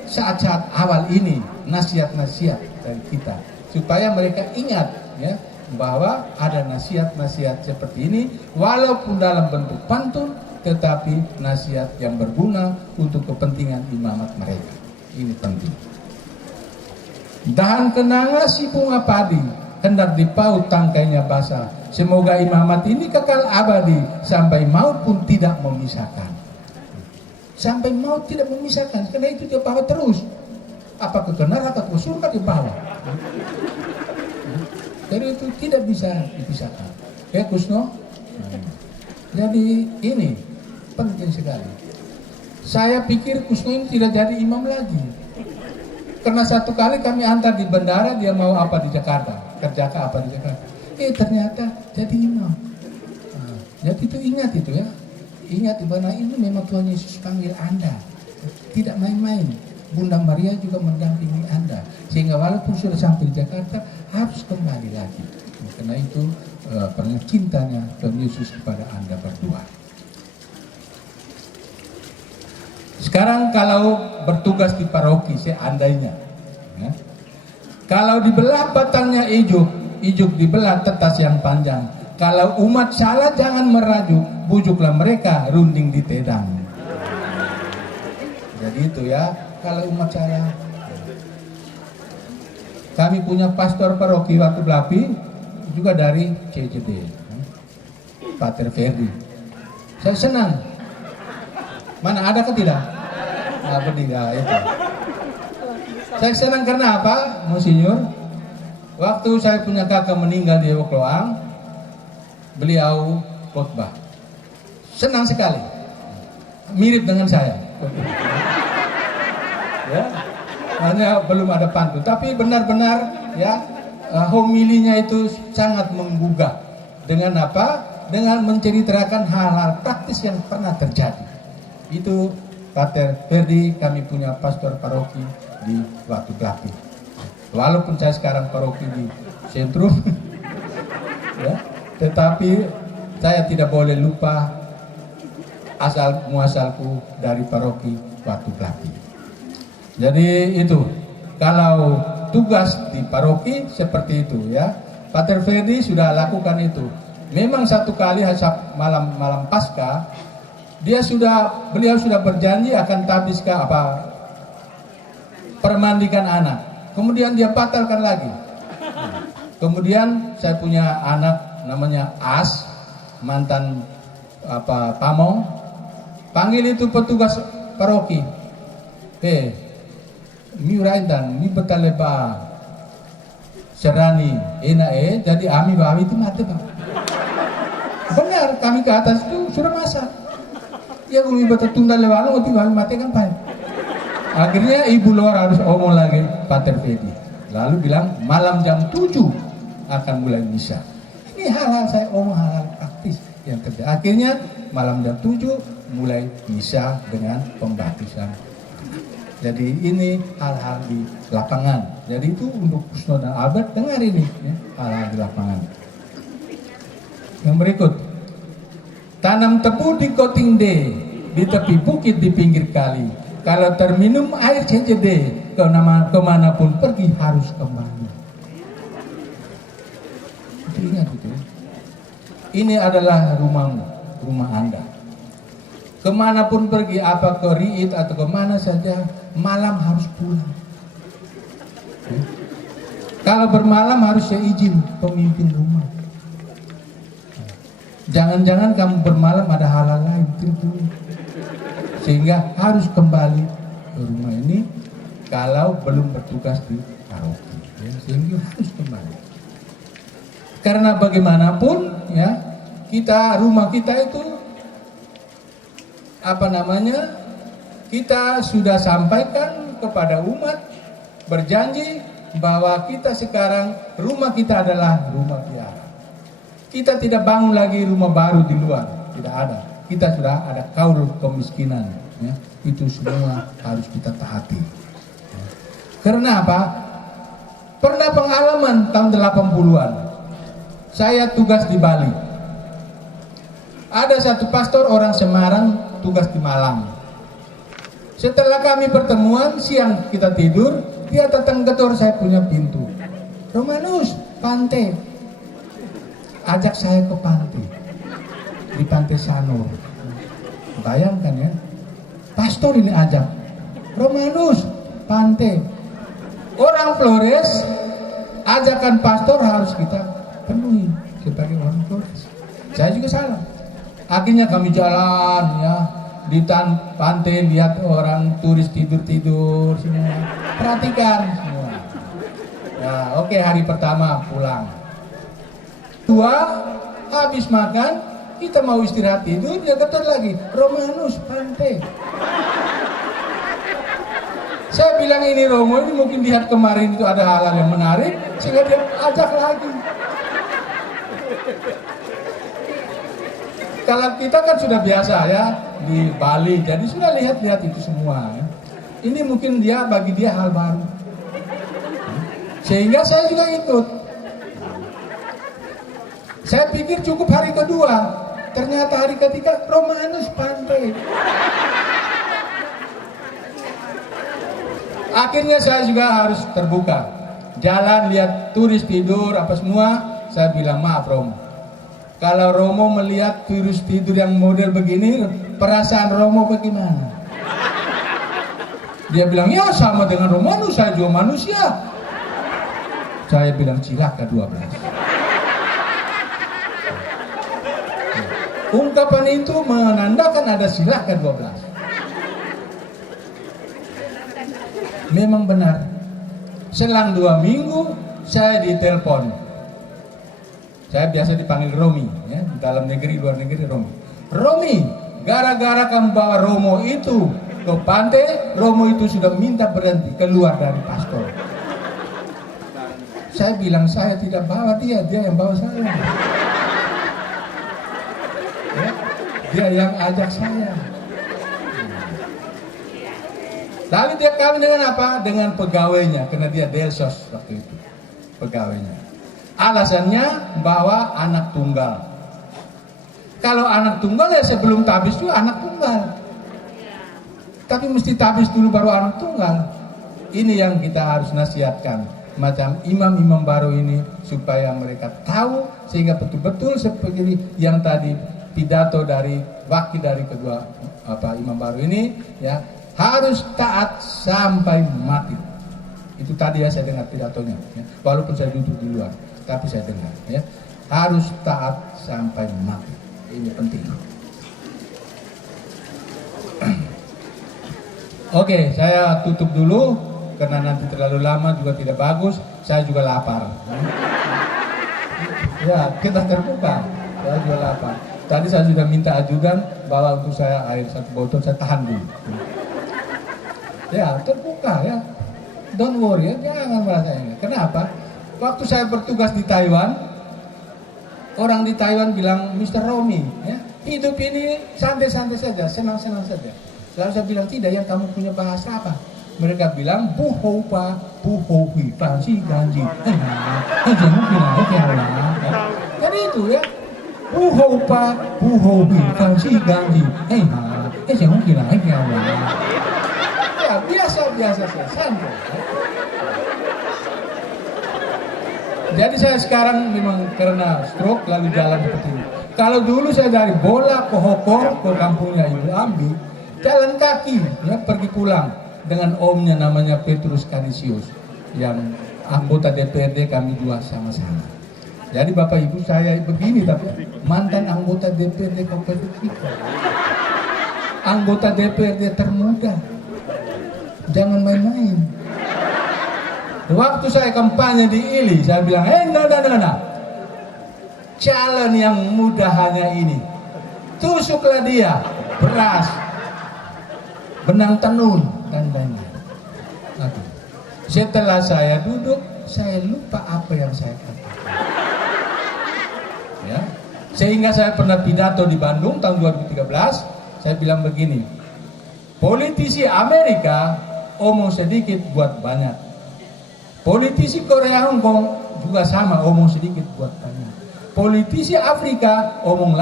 saat-saat awal ini. Nasihat-nasihat dari kita. Supaya mereka ingat ya, bahwa ada nasihat-nasihat seperti ini walaupun dalam bentuk pantun, tetapi nasihat yang berguna untuk kepentingan imamat mereka. Ini penting. Dahan kenanga si bunga padi, hendak dipaut tangkainya basah. Semoga imamat ini kekal abadi, sampai maut pun tidak memisahkan. Sampai maut tidak memisahkan, karena itu dia bawa terus. Apa ke neraka atau surga di bawah. Jadi itu tidak bisa dipisahkan. Ya Kusno. Jadi ini penting sekali. Saya pikir Kusno ini tidak jadi imam lagi. Karena satu kali kami antar di bandara, dia mau apa di Jakarta, kerja apa di Jakarta. Ternyata jadi imam. Jadi itu ingat itu ya. Ingat dimana ini memang Tuhan Yesus panggil Anda. Tidak main-main. Bunda Maria juga mendampingi Anda. Sehingga walaupun sudah sampai di Jakarta, harus kembali lagi. Karena itu penuh cintanya Tuhan Yesus kepada Anda berdua. Sekarang Sekarang kalau bertugas di paroki, seandainya, ya, kalau dibelah batangnya ijuk, ijuk dibelah tetas yang panjang. Kalau umat salah jangan merajuk, bujuklah mereka runding di tedang. Jadi itu ya, kalau umat salah. Kami punya pastor paroki Watu Glapi juga dari CJD, Pater Ferdi. Saya senang. Mana ada ke tidak? Nah, bertiga itu. Saya senang karena apa, Monsinyur? Waktu saya punya kakak meninggal di Ewokloang, beliau khotbah. Senang sekali. Mirip dengan saya. Ya, hanya belum ada pantun, tapi benar-benar ya homilinya itu sangat menggugah. Dengan apa? Dengan menceritakan hal-hal praktis yang pernah terjadi. Itu Pater Ferdi, kami punya pastor paroki di Watu Glapi. Walaupun saya sekarang paroki di sentrum, ya, tetapi saya tidak boleh lupa asal muasalku dari paroki Watu Glapi. Jadi itu, kalau tugas di paroki seperti itu ya. Pater Ferdi sudah lakukan itu. Memang satu kali malam Paskah, beliau sudah berjanji akan tabiskan permandikan anak. Kemudian dia batalkan lagi. Kemudian saya punya anak namanya As, mantan pamong. Panggil itu petugas paroki. Mi uraitan, mi betaleba serani, enak jadi ami itu mati Pak. Benar, kami ke atas itu sudah masak. Ya kami betul tunda lewat, nanti kami mati kan Pak. Akhirnya ibu luar harus omong lagi Pater Ferdi. Lalu bilang malam jam 7 akan mulai misa. Ini hal-hal saya omong hal-hal praktis yang terjadi. Akhirnya malam jam 7 mulai misa dengan pembaptisan. Jadi ini hal-hal di lapangan. Jadi itu untuk Kusno dan Albert dengar ini ya, hal-hal di lapangan. Yang berikut, tanam tebu di Koting D, di tepi bukit di pinggir kali. Kalau terminum air CJD, kemanapun pergi harus kembali. Itu ingat itu. Ini adalah rumahmu, rumah Anda. Kemanapun pergi, apa ke Riit atau kemana saja, malam harus pulang. Kalau bermalam harus izin pemimpin rumah. Jangan-jangan kamu bermalam ada hal-hal lain, sehingga harus kembali ke rumah ini kalau belum bertugas di paroki, ya, sehingga harus kembali. Karena bagaimanapun ya, rumah kita itu kita sudah sampaikan kepada umat, berjanji bahwa kita sekarang rumah kita adalah rumah tiara. Kita tidak bangun lagi rumah baru di luar, tidak ada. Kita sudah ada kaul kemiskinan, ya. Itu semua harus kita taati. Ya. Karena apa? Pernah pengalaman tahun 80-an, saya tugas di Bali. Ada satu pastor orang Semarang tugas di Malang. Setelah kami pertemuan, siang kita tidur, dia datang ketor saya punya pintu. Romanus, pantai. Ajak saya ke pantai. Di Pantai Sanur. Bayangkan ya. Pastor ini ajak. Romanus, pantai. Orang Flores, ajakan pastor harus kita penuhi sebagai orang Flores. Saya juga salah. Akhirnya kami jalan ya di pantai, lihat orang turis tidur-tidur semua. Perhatikan semua. Ya, oke, hari pertama pulang. Habis makan, kita mau istirahat tidur, dia ketor lagi. Romanus, pantai. Saya bilang ini Romo, ini mungkin lihat kemarin itu ada hal-hal yang menarik, sehingga dia ajak lagi. Kalau kita kan sudah biasa ya di Bali, jadi sudah lihat-lihat itu semua. Ya. Ini mungkin bagi dia hal baru, sehingga saya juga ikut. Saya pikir cukup hari kedua, ternyata hari ketiga Romanus pantai. Akhirnya saya juga harus terbuka. Jalan lihat turis tidur apa semua, saya bilang maaf Romo. Kalau Romo melihat turis tidur yang model begini, perasaan Romo bagaimana? Dia bilang, ya sama dengan Romanus, saya juga manusia. Saya bilang, cilaka 12. Ungkapan itu menandakan ada cilaka 12. Memang benar. Selang 2 minggu, saya ditelepon. Saya biasa dipanggil Romi, ya, di dalam negeri, luar negeri Romi. Romi, gara-gara kamu bawa Romo itu ke pantai, Romo itu sudah minta berhenti keluar dari pastor. Saya bilang saya tidak bawa dia yang bawa saya. Ya, dia yang ajak saya. Lalu dia kawin dengan apa? Dengan pegawainya, karena dia delsos waktu itu, pegawainya. Alasannya bawa anak tunggal. Kalau anak tunggal ya sebelum tabis juga anak tunggal. Tapi mesti tabis dulu baru anak tunggal. Ini yang kita harus nasihatkan. Macam imam-imam baru ini supaya mereka tahu sehingga betul-betul seperti yang tadi pidato dari wakil dari kedua imam baru ini, ya, harus taat sampai mati. Itu tadi ya saya dengar pidatonya, ya. Walaupun saya duduk di luar, tapi saya dengar, ya, harus taat sampai mati. Ini penting. Oke, saya tutup dulu karena nanti terlalu lama juga tidak bagus. Saya juga lapar. Ya, kita terbuka. Saya juga lapar. Tadi saya sudah minta ajudan bawa untuk saya air 1 botol, saya tahan dulu. Ya, terbuka ya. Don't worry, ya. Jangan merasa ini. Kenapa? Waktu saya bertugas di Taiwan, orang di Taiwan bilang, Mr. Romi, ya, hidup ini santai-santai saja, senang-senang saja. Lalu saya bilang, tidak, yang kamu punya bahasa apa? Mereka bilang, buhou pa, buhou hui, fansi ganji. Jadi itu ya, buhou pa, buhou hui, fansi ganji. Ya, biasa-biasa saja, santai. Jadi saya sekarang memang karena stroke lalu jalan seperti ini. Kalau dulu saya dari Bola ke Hokor ke kampungnya Ibu Ambi, jalan kaki, ya, pergi pulang dengan omnya namanya Petrus Kanisius yang anggota DPRD kami dua sama-sama. Jadi Bapak Ibu saya begini tapi mantan anggota DPRD Kabupaten Kiko, anggota DPRD termuda, jangan main-main. Waktu saya kampanye di Ili, saya bilang, nah. Calon yang muda hanya ini. Tusuklah dia, beras, benang tenun, dan lain-lain. Setelah saya duduk, saya lupa apa yang saya katakan. Ya. Sehingga saya pernah pidato di Bandung tahun 2013, saya bilang begini, politisi Amerika omong sedikit buat banyak. Politisi Korea Hong Kong juga sama, omong sedikit buat banyak. Politisi Afrika omong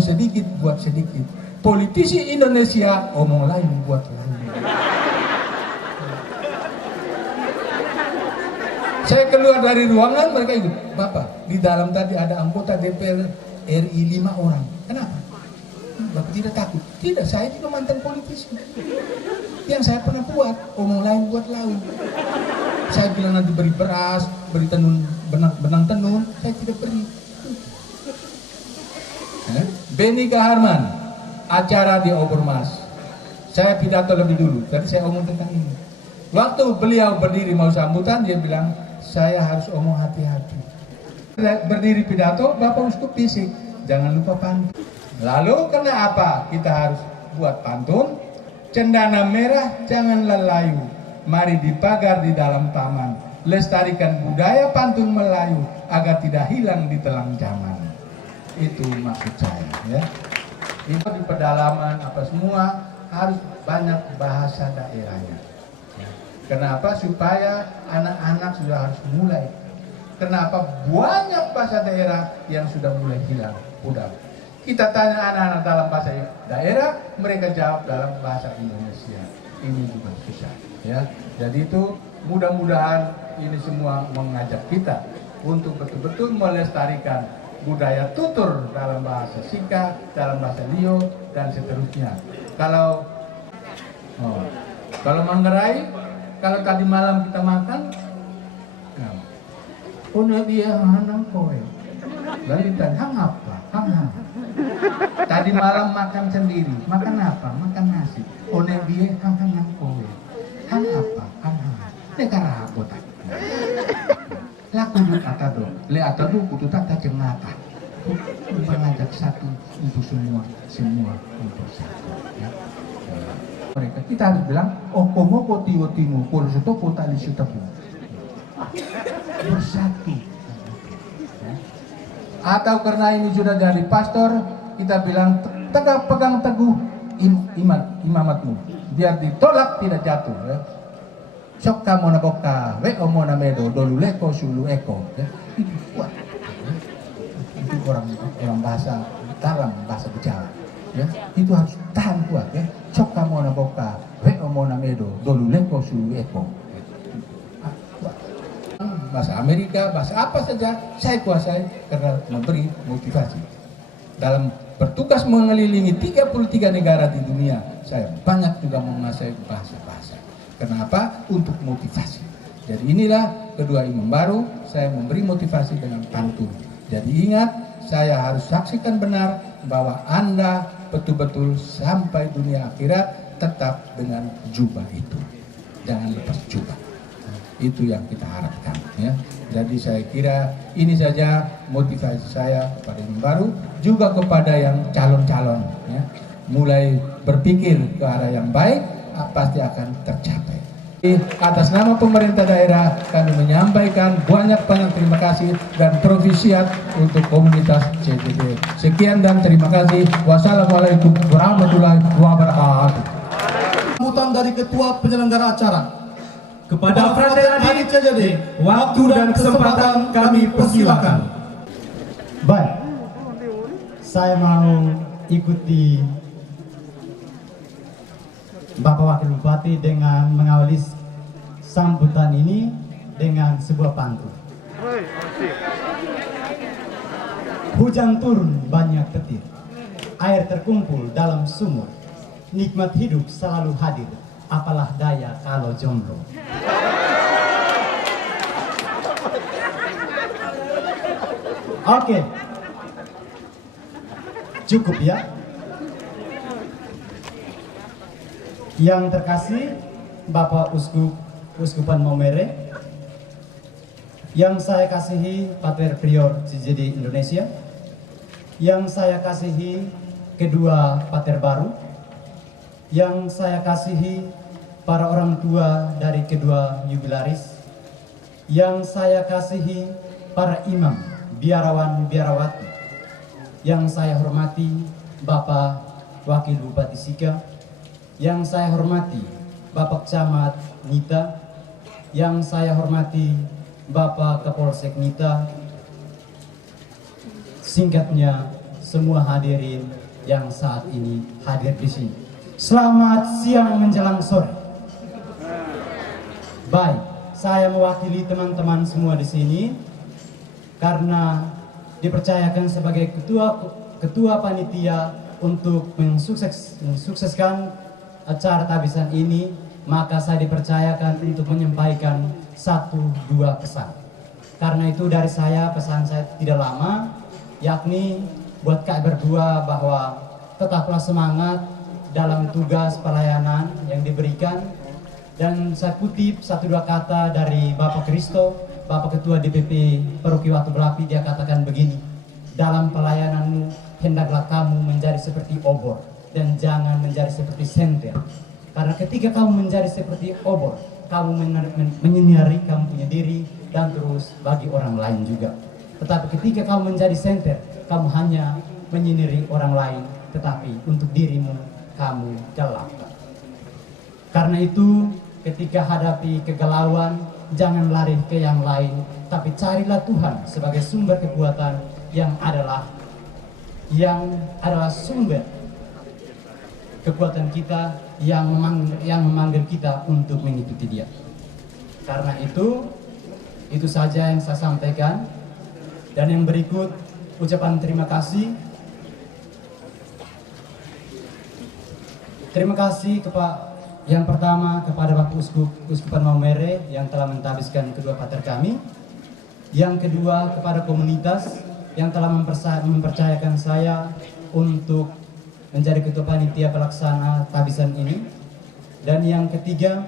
sedikit buat sedikit. Politisi Indonesia omong lain buat lain. Saya keluar dari ruangan, mereka ikut. Bapak, di dalam tadi ada anggota DPR RI 5 orang. Kenapa? Bapak tidak takut? Tidak, saya juga mantan politisi. Yang saya pernah buat, omong lain buat lain. Saya bilang nanti beri beras, beri tenun, benang tenun, saya tidak beri. Benny Kaharman, acara di Obermas. Saya pidato lebih dulu, tadi saya omong tentang ini. Waktu beliau berdiri mau sambutan, dia bilang, saya harus omong hati-hati. Berdiri pidato, Bapak Uskup bisik, jangan lupa pantun. Lalu kenapa kita harus buat pantun? Cendana merah janganlah layu, mari dipagar di dalam taman. Lestarikan budaya pantun Melayu agar tidak hilang di telang zaman. Itu maksud saya, ya. Itu di pedalaman apa semua harus banyak bahasa daerahnya. Kenapa? Supaya anak-anak sudah harus mulai. Kenapa banyak bahasa daerah yang sudah mulai hilang? Udah. Kita tanya anak-anak dalam bahasa daerah, mereka jawab dalam bahasa Indonesia. Ini juga susah, ya. Jadi itu mudah-mudahan ini semua mengajak kita untuk betul-betul melestarikan budaya tutur dalam bahasa Sika, dalam bahasa Liu, dan seterusnya. Kalau Manggarai, kalau tadi malam kita makan, dia hanang kowe, lalitan hang apa, hang. Tadi malam makan sendiri, makan apa? Makan nasi. Dia hang kowe, hang apa, hang. Negara apa tak? Laku dut atado, le atado kudu tata jengata. Mengajak satu untuk semua untuk satu. Ya. Mereka kita harus bilang, komo kotiwo timu, kursuto kota lisutabu. Bersatu. Ya. Atau karena ini sudah jadi pastor, kita bilang pegang teguh imamatmu, biar ditolak tidak jatuh. Ya. Sok kamu naboka, we omona medo, dolu leko sulu eko. Ya. Itu kuat. Itu orang bahasa dalam bahasa Jawa. Ya, itu harus tahan kuat. Ya. Sok kamu naboka, we omona medo, dolu leko sulu eko. Bahasa Amerika, bahasa apa saja saya kuasai karena memberi motivasi. Dalam bertugas mengelilingi 33 negara di dunia, saya banyak juga menguasai bahasa-bahasa. Kenapa? Untuk motivasi. Jadi inilah kedua imam baru, saya memberi motivasi dengan pantun. Jadi ingat, saya harus saksikan benar bahwa Anda betul-betul sampai dunia akhirat tetap dengan jubah itu. Jangan lepas jubah. Itu yang kita harapkan. Ya. Jadi saya kira ini saja motivasi saya kepada imam baru, juga kepada yang calon-calon. Ya. Mulai berpikir ke arah yang baik, pasti akan tercapai. Atas nama pemerintah daerah kami menyampaikan banyak-banyak terima kasih dan provisiat untuk komunitas CTB. Sekian dan terima kasih. Wassalamualaikum warahmatullahi wabarakatuh. Sambutan dari Ketua Penyelenggara Acara. Kepada Frater Adi CJD, waktu dan kesempatan kami persilakan. Baik, saya mau ikuti Bapak Wakil Bupati dengan mengawali sambutan ini dengan sebuah pantun. Hujan turun banyak petir, air terkumpul dalam sumur, nikmat hidup selalu hadir, apalah daya kalau jomblo. Oke, cukup ya. Yang terkasih Bapak Uskupan Maumere, yang saya kasihi Pater Prior CJD Indonesia, yang saya kasihi kedua Pater baru, yang saya kasihi para orang tua dari kedua jubilaris, yang saya kasihi para imam, biarawan, biarawati, yang saya hormati Bapak Wakil Bupati Sika, yang saya hormati Bapak Camat Nita, yang saya hormati Bapak Kapolsek Nita, singkatnya semua hadirin yang saat ini hadir di sini. Selamat siang menjelang sore. Baik, saya mewakili teman-teman semua di sini karena dipercayakan sebagai ketua panitia untuk mensukseskan acara tabisan ini, maka saya dipercayakan untuk menyampaikan 1-2 pesan. Karena itu dari saya, pesan saya tidak lama, yakni buat kak berdua bahwa tetaplah semangat dalam tugas pelayanan yang diberikan. Dan saya kutip 1-2 kata dari Bapak Kristo, Bapak Ketua DPP Paroki Watu Belapi, dia katakan begini: dalam pelayananmu hendaklah kamu menjadi seperti obor dan jangan menjadi seperti senter. Karena ketika kamu menjadi seperti obor, kamu menyinari kamu punya diri dan terus bagi orang lain juga. Tetapi ketika kamu menjadi senter, kamu hanya menyinari orang lain, tetapi untuk dirimu kamu gelap. Karena itu ketika hadapi kegalauan, jangan lari ke yang lain, tapi carilah Tuhan sebagai sumber kekuatan yang adalah yang adalah sumber kekuatan kita yang memanggil kita untuk mengikuti Dia. Karena itu saja yang saya sampaikan. Dan yang berikut ucapan terima kasih. Terima kasih yang pertama kepada Bapak Uskupan Maumere yang telah mentabiskan kedua pater kami. Yang kedua kepada komunitas yang telah mempercayakan saya untuk menjadi ketua panitia pelaksana tabisan ini. Dan yang ketiga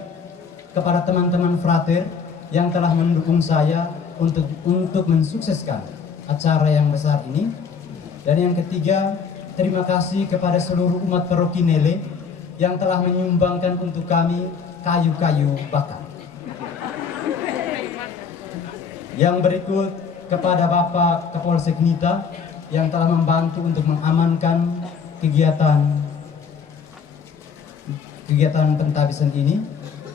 kepada teman-teman frater yang telah mendukung saya untuk mensukseskan acara yang besar ini. Dan yang ketiga, terima kasih kepada seluruh umat Paroki Nele yang telah menyumbangkan untuk kami kayu-kayu bakar. Yang berikut kepada Bapak Kapolsek Nita yang telah membantu untuk mengamankan kegiatan pentabisan ini.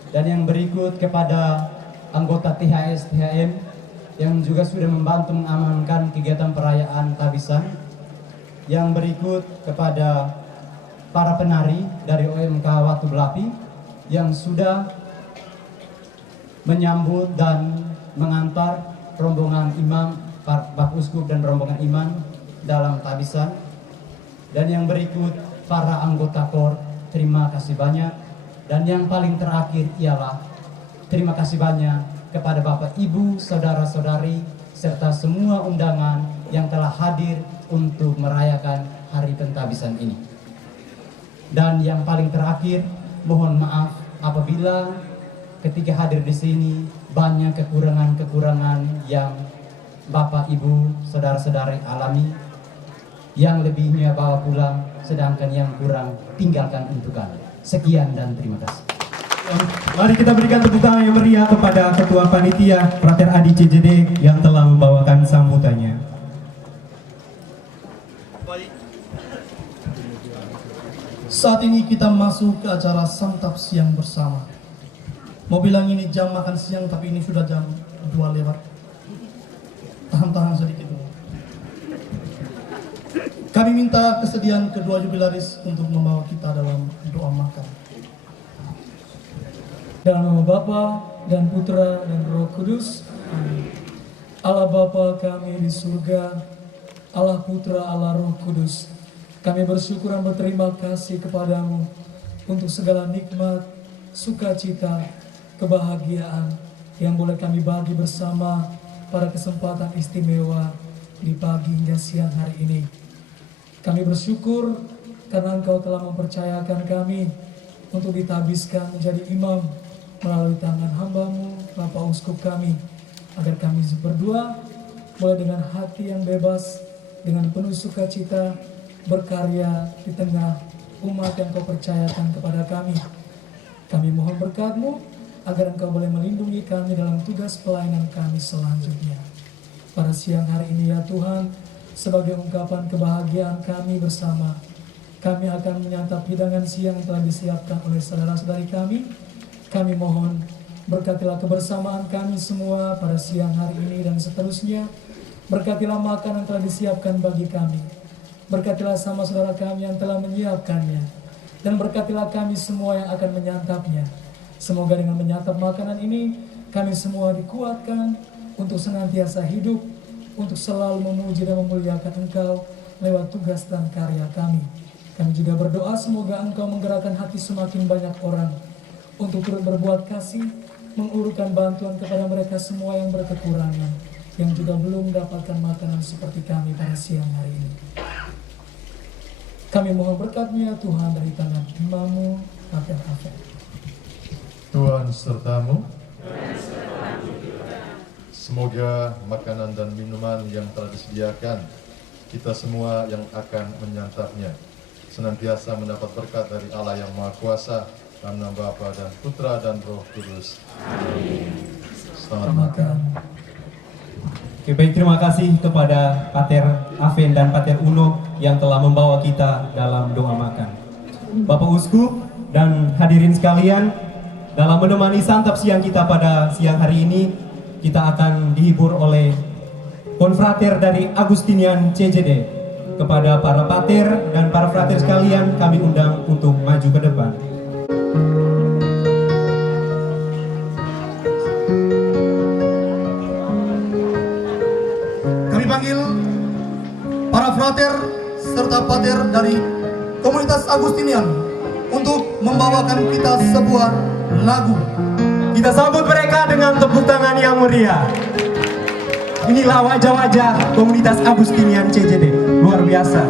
Dan yang berikut kepada anggota THS THM yang juga sudah membantu mengamankan kegiatan perayaan tabisan. Yang berikut kepada para penari dari OMK Watu Belapi yang sudah menyambut dan mengantar rombongan imam, Bapak Uskup dan rombongan imam dalam tabisan. Dan yang berikut para anggota KOR, terima kasih banyak. Dan yang paling terakhir ialah terima kasih banyak kepada Bapak, Ibu, Saudara-saudari, serta semua undangan yang telah hadir untuk merayakan hari pentabisan ini. Dan yang paling terakhir, mohon maaf apabila ketika hadir di sini banyak kekurangan-kekurangan yang Bapak, Ibu, Saudara-saudari alami, yang lebihnya bawa pulang, sedangkan yang kurang tinggalkan untuk kami. Sekian dan terima kasih. Mari kita berikan tepuk tangan yang meriah kepada Ketua Panitia Frater Adi CJD yang telah membawakan sambutannya. Saat ini kita masuk ke acara santap siang bersama. Mau bilang ini jam makan siang, tapi ini sudah jam 2 lewat. Tahan-tahan sedikit dulu. Kami minta kesediaan kedua jubilaris untuk membawa kita dalam doa makan. Dalam nama Bapa dan Putra dan Roh Kudus. Amin. Allah Bapa kami di surga, Allah Putra, Allah Roh Kudus. Kami bersyukur dan berterima kasih kepadamu untuk segala nikmat, sukacita, kebahagiaan yang boleh kami bagi bersama pada kesempatan istimewa di pagi hingga siang hari ini. Kami bersyukur karena Engkau telah mempercayakan kami untuk ditabiskan menjadi imam melalui tangan hamba-Mu, Bapak Uskup kami, agar kami berdua boleh dengan hati yang bebas, dengan penuh sukacita, berkarya di tengah umat yang Kau percayakan kepada kami. Kami mohon berkat-Mu agar Engkau boleh melindungi kami dalam tugas pelayanan kami selanjutnya. Pada siang hari ini ya Tuhan, sebagai ungkapan kebahagiaan kami bersama, kami akan menyantap hidangan siang yang telah disiapkan oleh saudara-saudari kami. Kami mohon berkatilah kebersamaan kami semua pada siang hari ini dan seterusnya. Berkatilah makanan yang telah disiapkan bagi kami. Berkatilah sama saudara kami yang telah menyiapkannya. Dan berkatilah kami semua yang akan menyantapnya. Semoga dengan menyantap makanan ini, kami semua dikuatkan untuk senantiasa hidup, untuk selalu memuji dan memuliakan Engkau lewat tugas dan karya kami. Kami juga berdoa semoga Engkau menggerakkan hati semakin banyak orang untuk turut berbuat kasih, mengurutkan bantuan kepada mereka semua yang berkekurangan, yang juga belum mendapatkan makanan seperti kami pada siang hari ini. Kami mohon berkat-Mu ya Tuhan dari tangan imam-Mu, Pater Afen. Tuhan sertamu. Semoga makanan dan minuman yang telah disediakan, kita semua yang akan menyantapnya senantiasa mendapat berkat dari Allah yang Maha Kuasa, dalam nama Bapa dan Putra dan Roh Kudus. Amin. Selamat makan. Oke, baik, terima kasih kepada Pater Afen dan Pater Uno yang telah membawa kita dalam doa makan. Bapak Uskup dan hadirin sekalian, dalam menemani santap siang kita pada siang hari ini, kita akan dihibur oleh konfrater dari Agustinian CJD kepada para pater dan para frater sekalian kami undang untuk maju ke depan. Kami panggil para frater serta pater dari komunitas Agustinian untuk membawakan kita sebuah lagu. Kita sambut mereka dengan tepuk tangan yang meriah. Inilah wajah-wajah komunitas Agustinian CJD, luar biasa.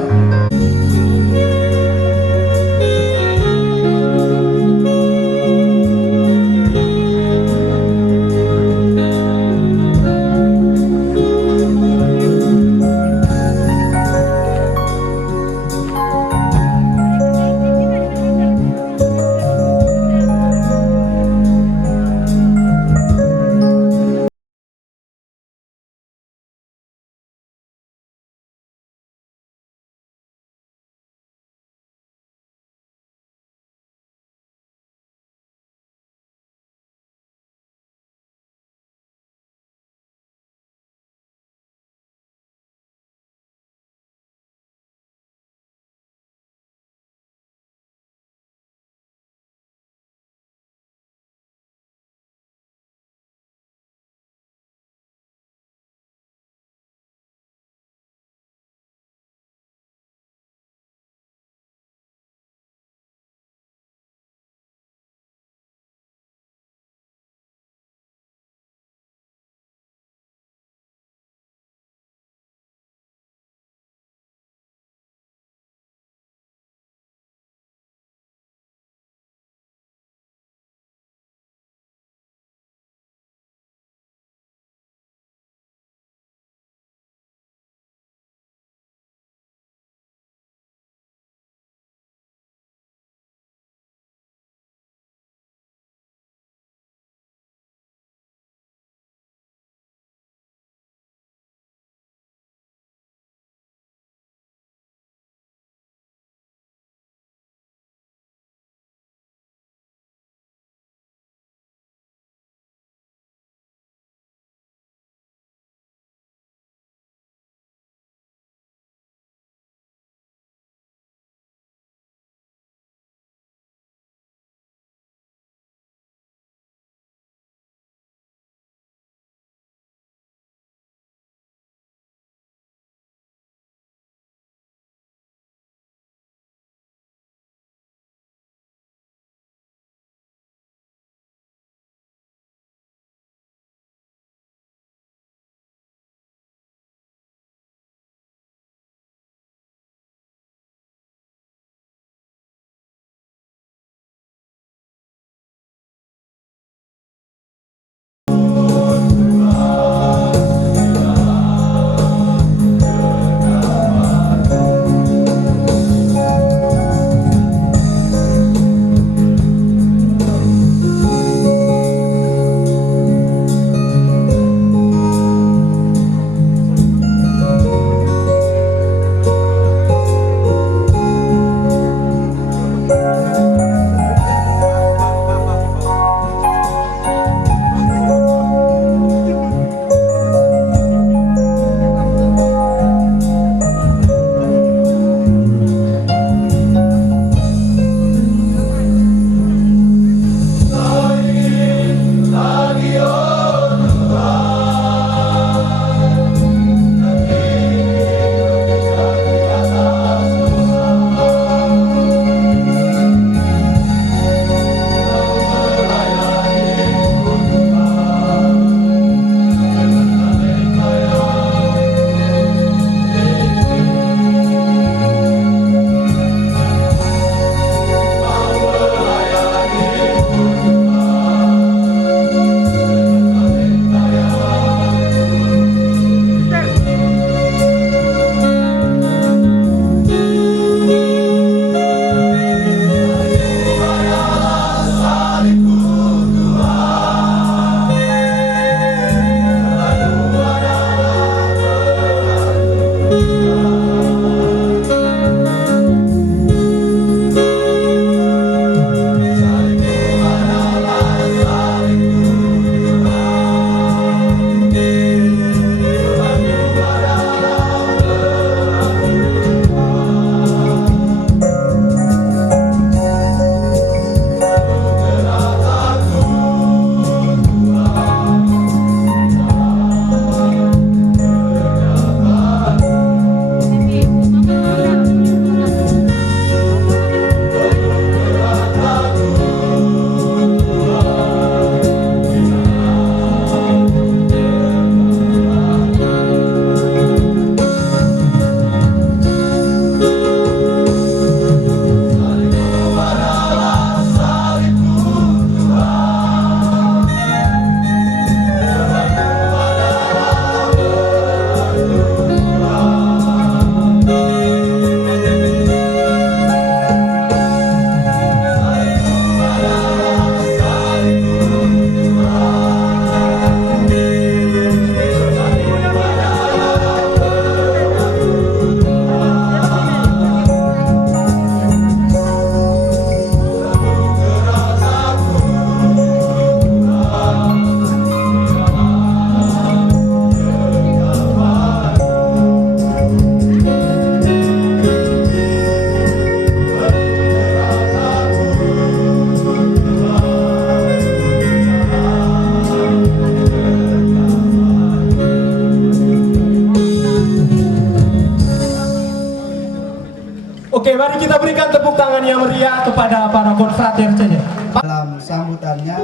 Mari kita berikan tepuk tangan yang meriah kepada para konfrater saja. Dalam sambutannya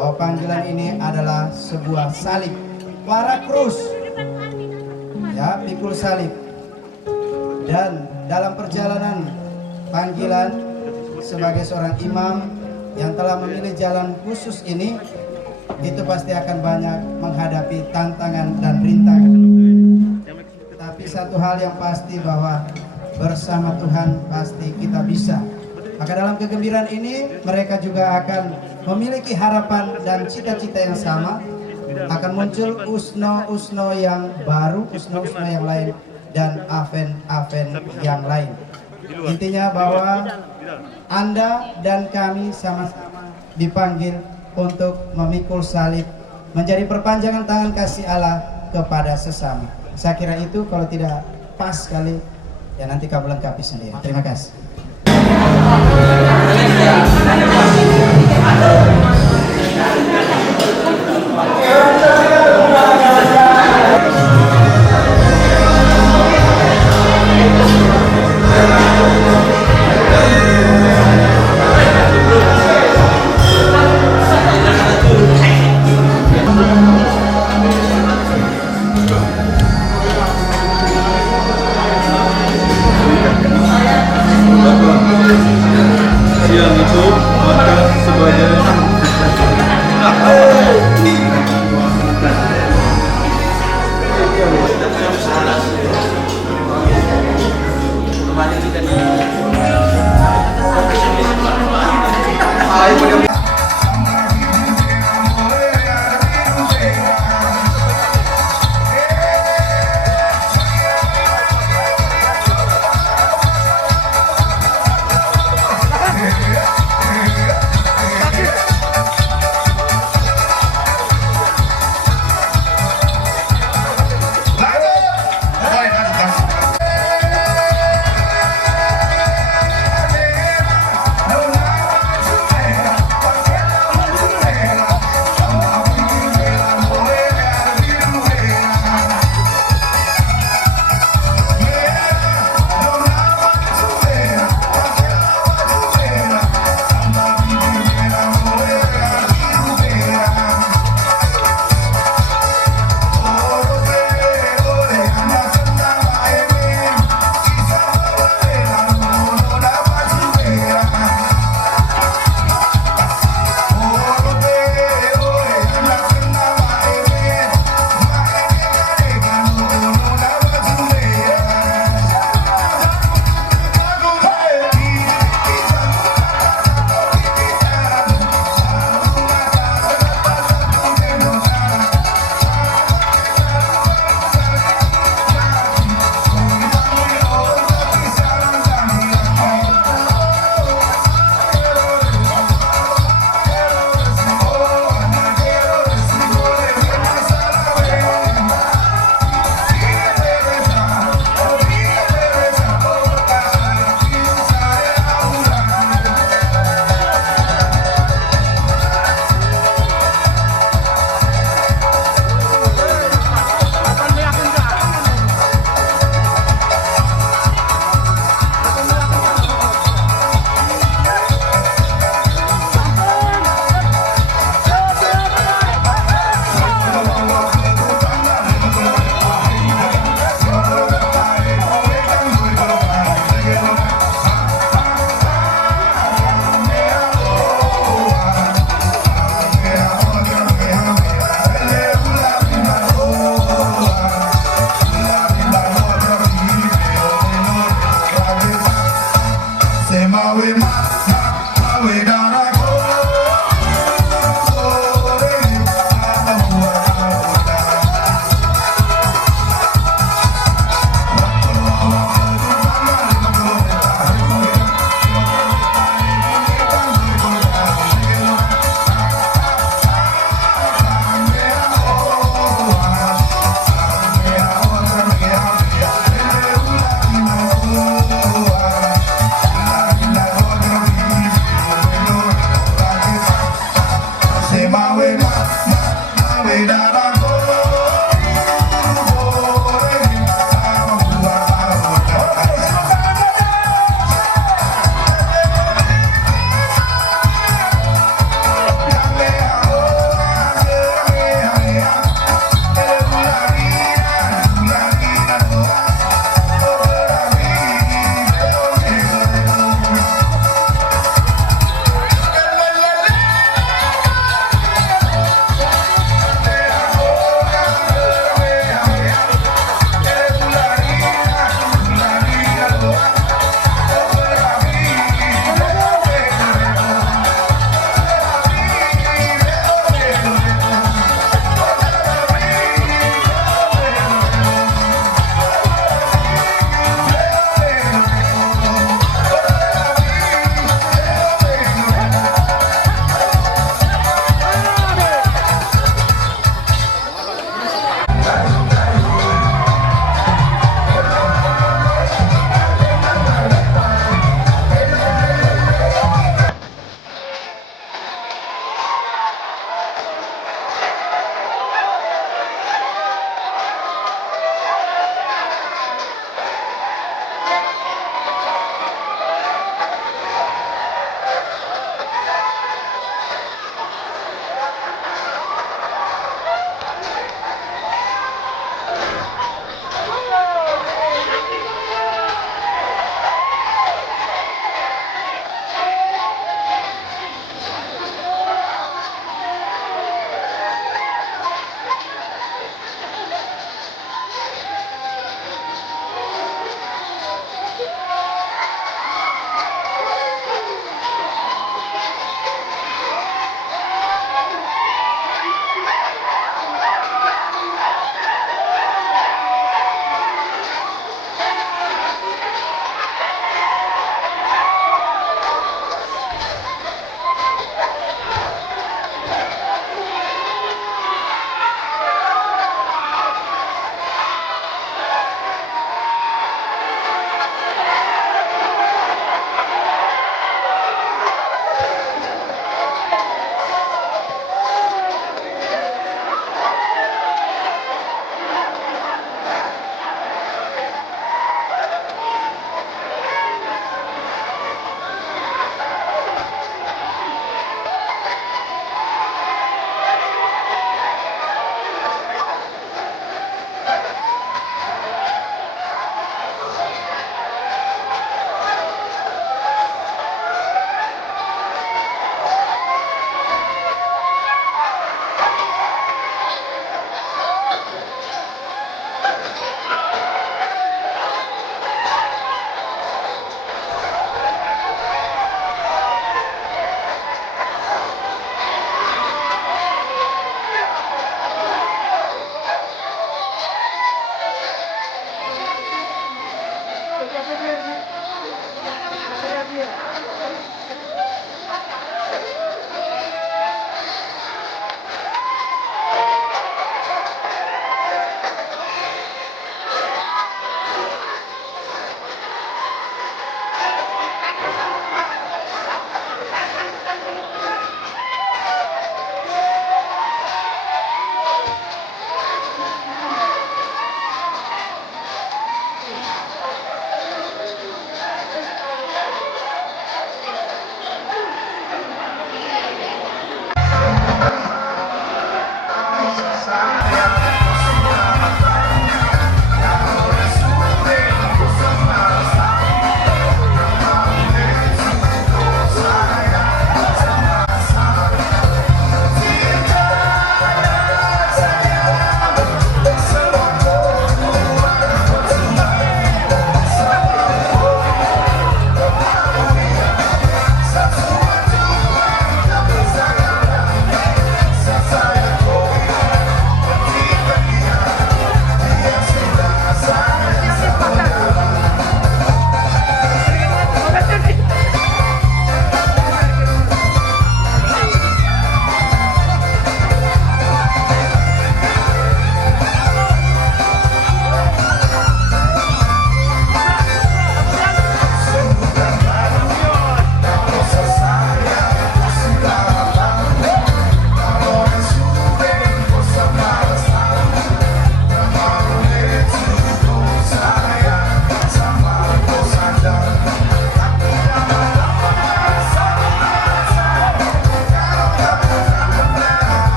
bahwa panggilan ini adalah sebuah salib, para krus, ya, pikul salib. Dan dalam perjalanan panggilan sebagai seorang imam yang telah memilih jalan khusus ini, itu pasti akan banyak menghadapi tantangan dan rintangan. Tapi satu hal yang pasti bahwa bersama Tuhan pasti kita bisa. Maka dalam kegembiraan ini mereka juga akan memiliki harapan dan cita-cita yang sama. Akan muncul usno-usno yang baru, usno-usno yang lain, dan aven-aven yang lain. Intinya bahwa Anda dan kami sama-sama dipanggil untuk memikul salib, menjadi perpanjangan tangan kasih Allah kepada sesama. Saya kira itu, kalau tidak pas sekali, ya nanti kamu lengkapi sendiri. Terima kasih.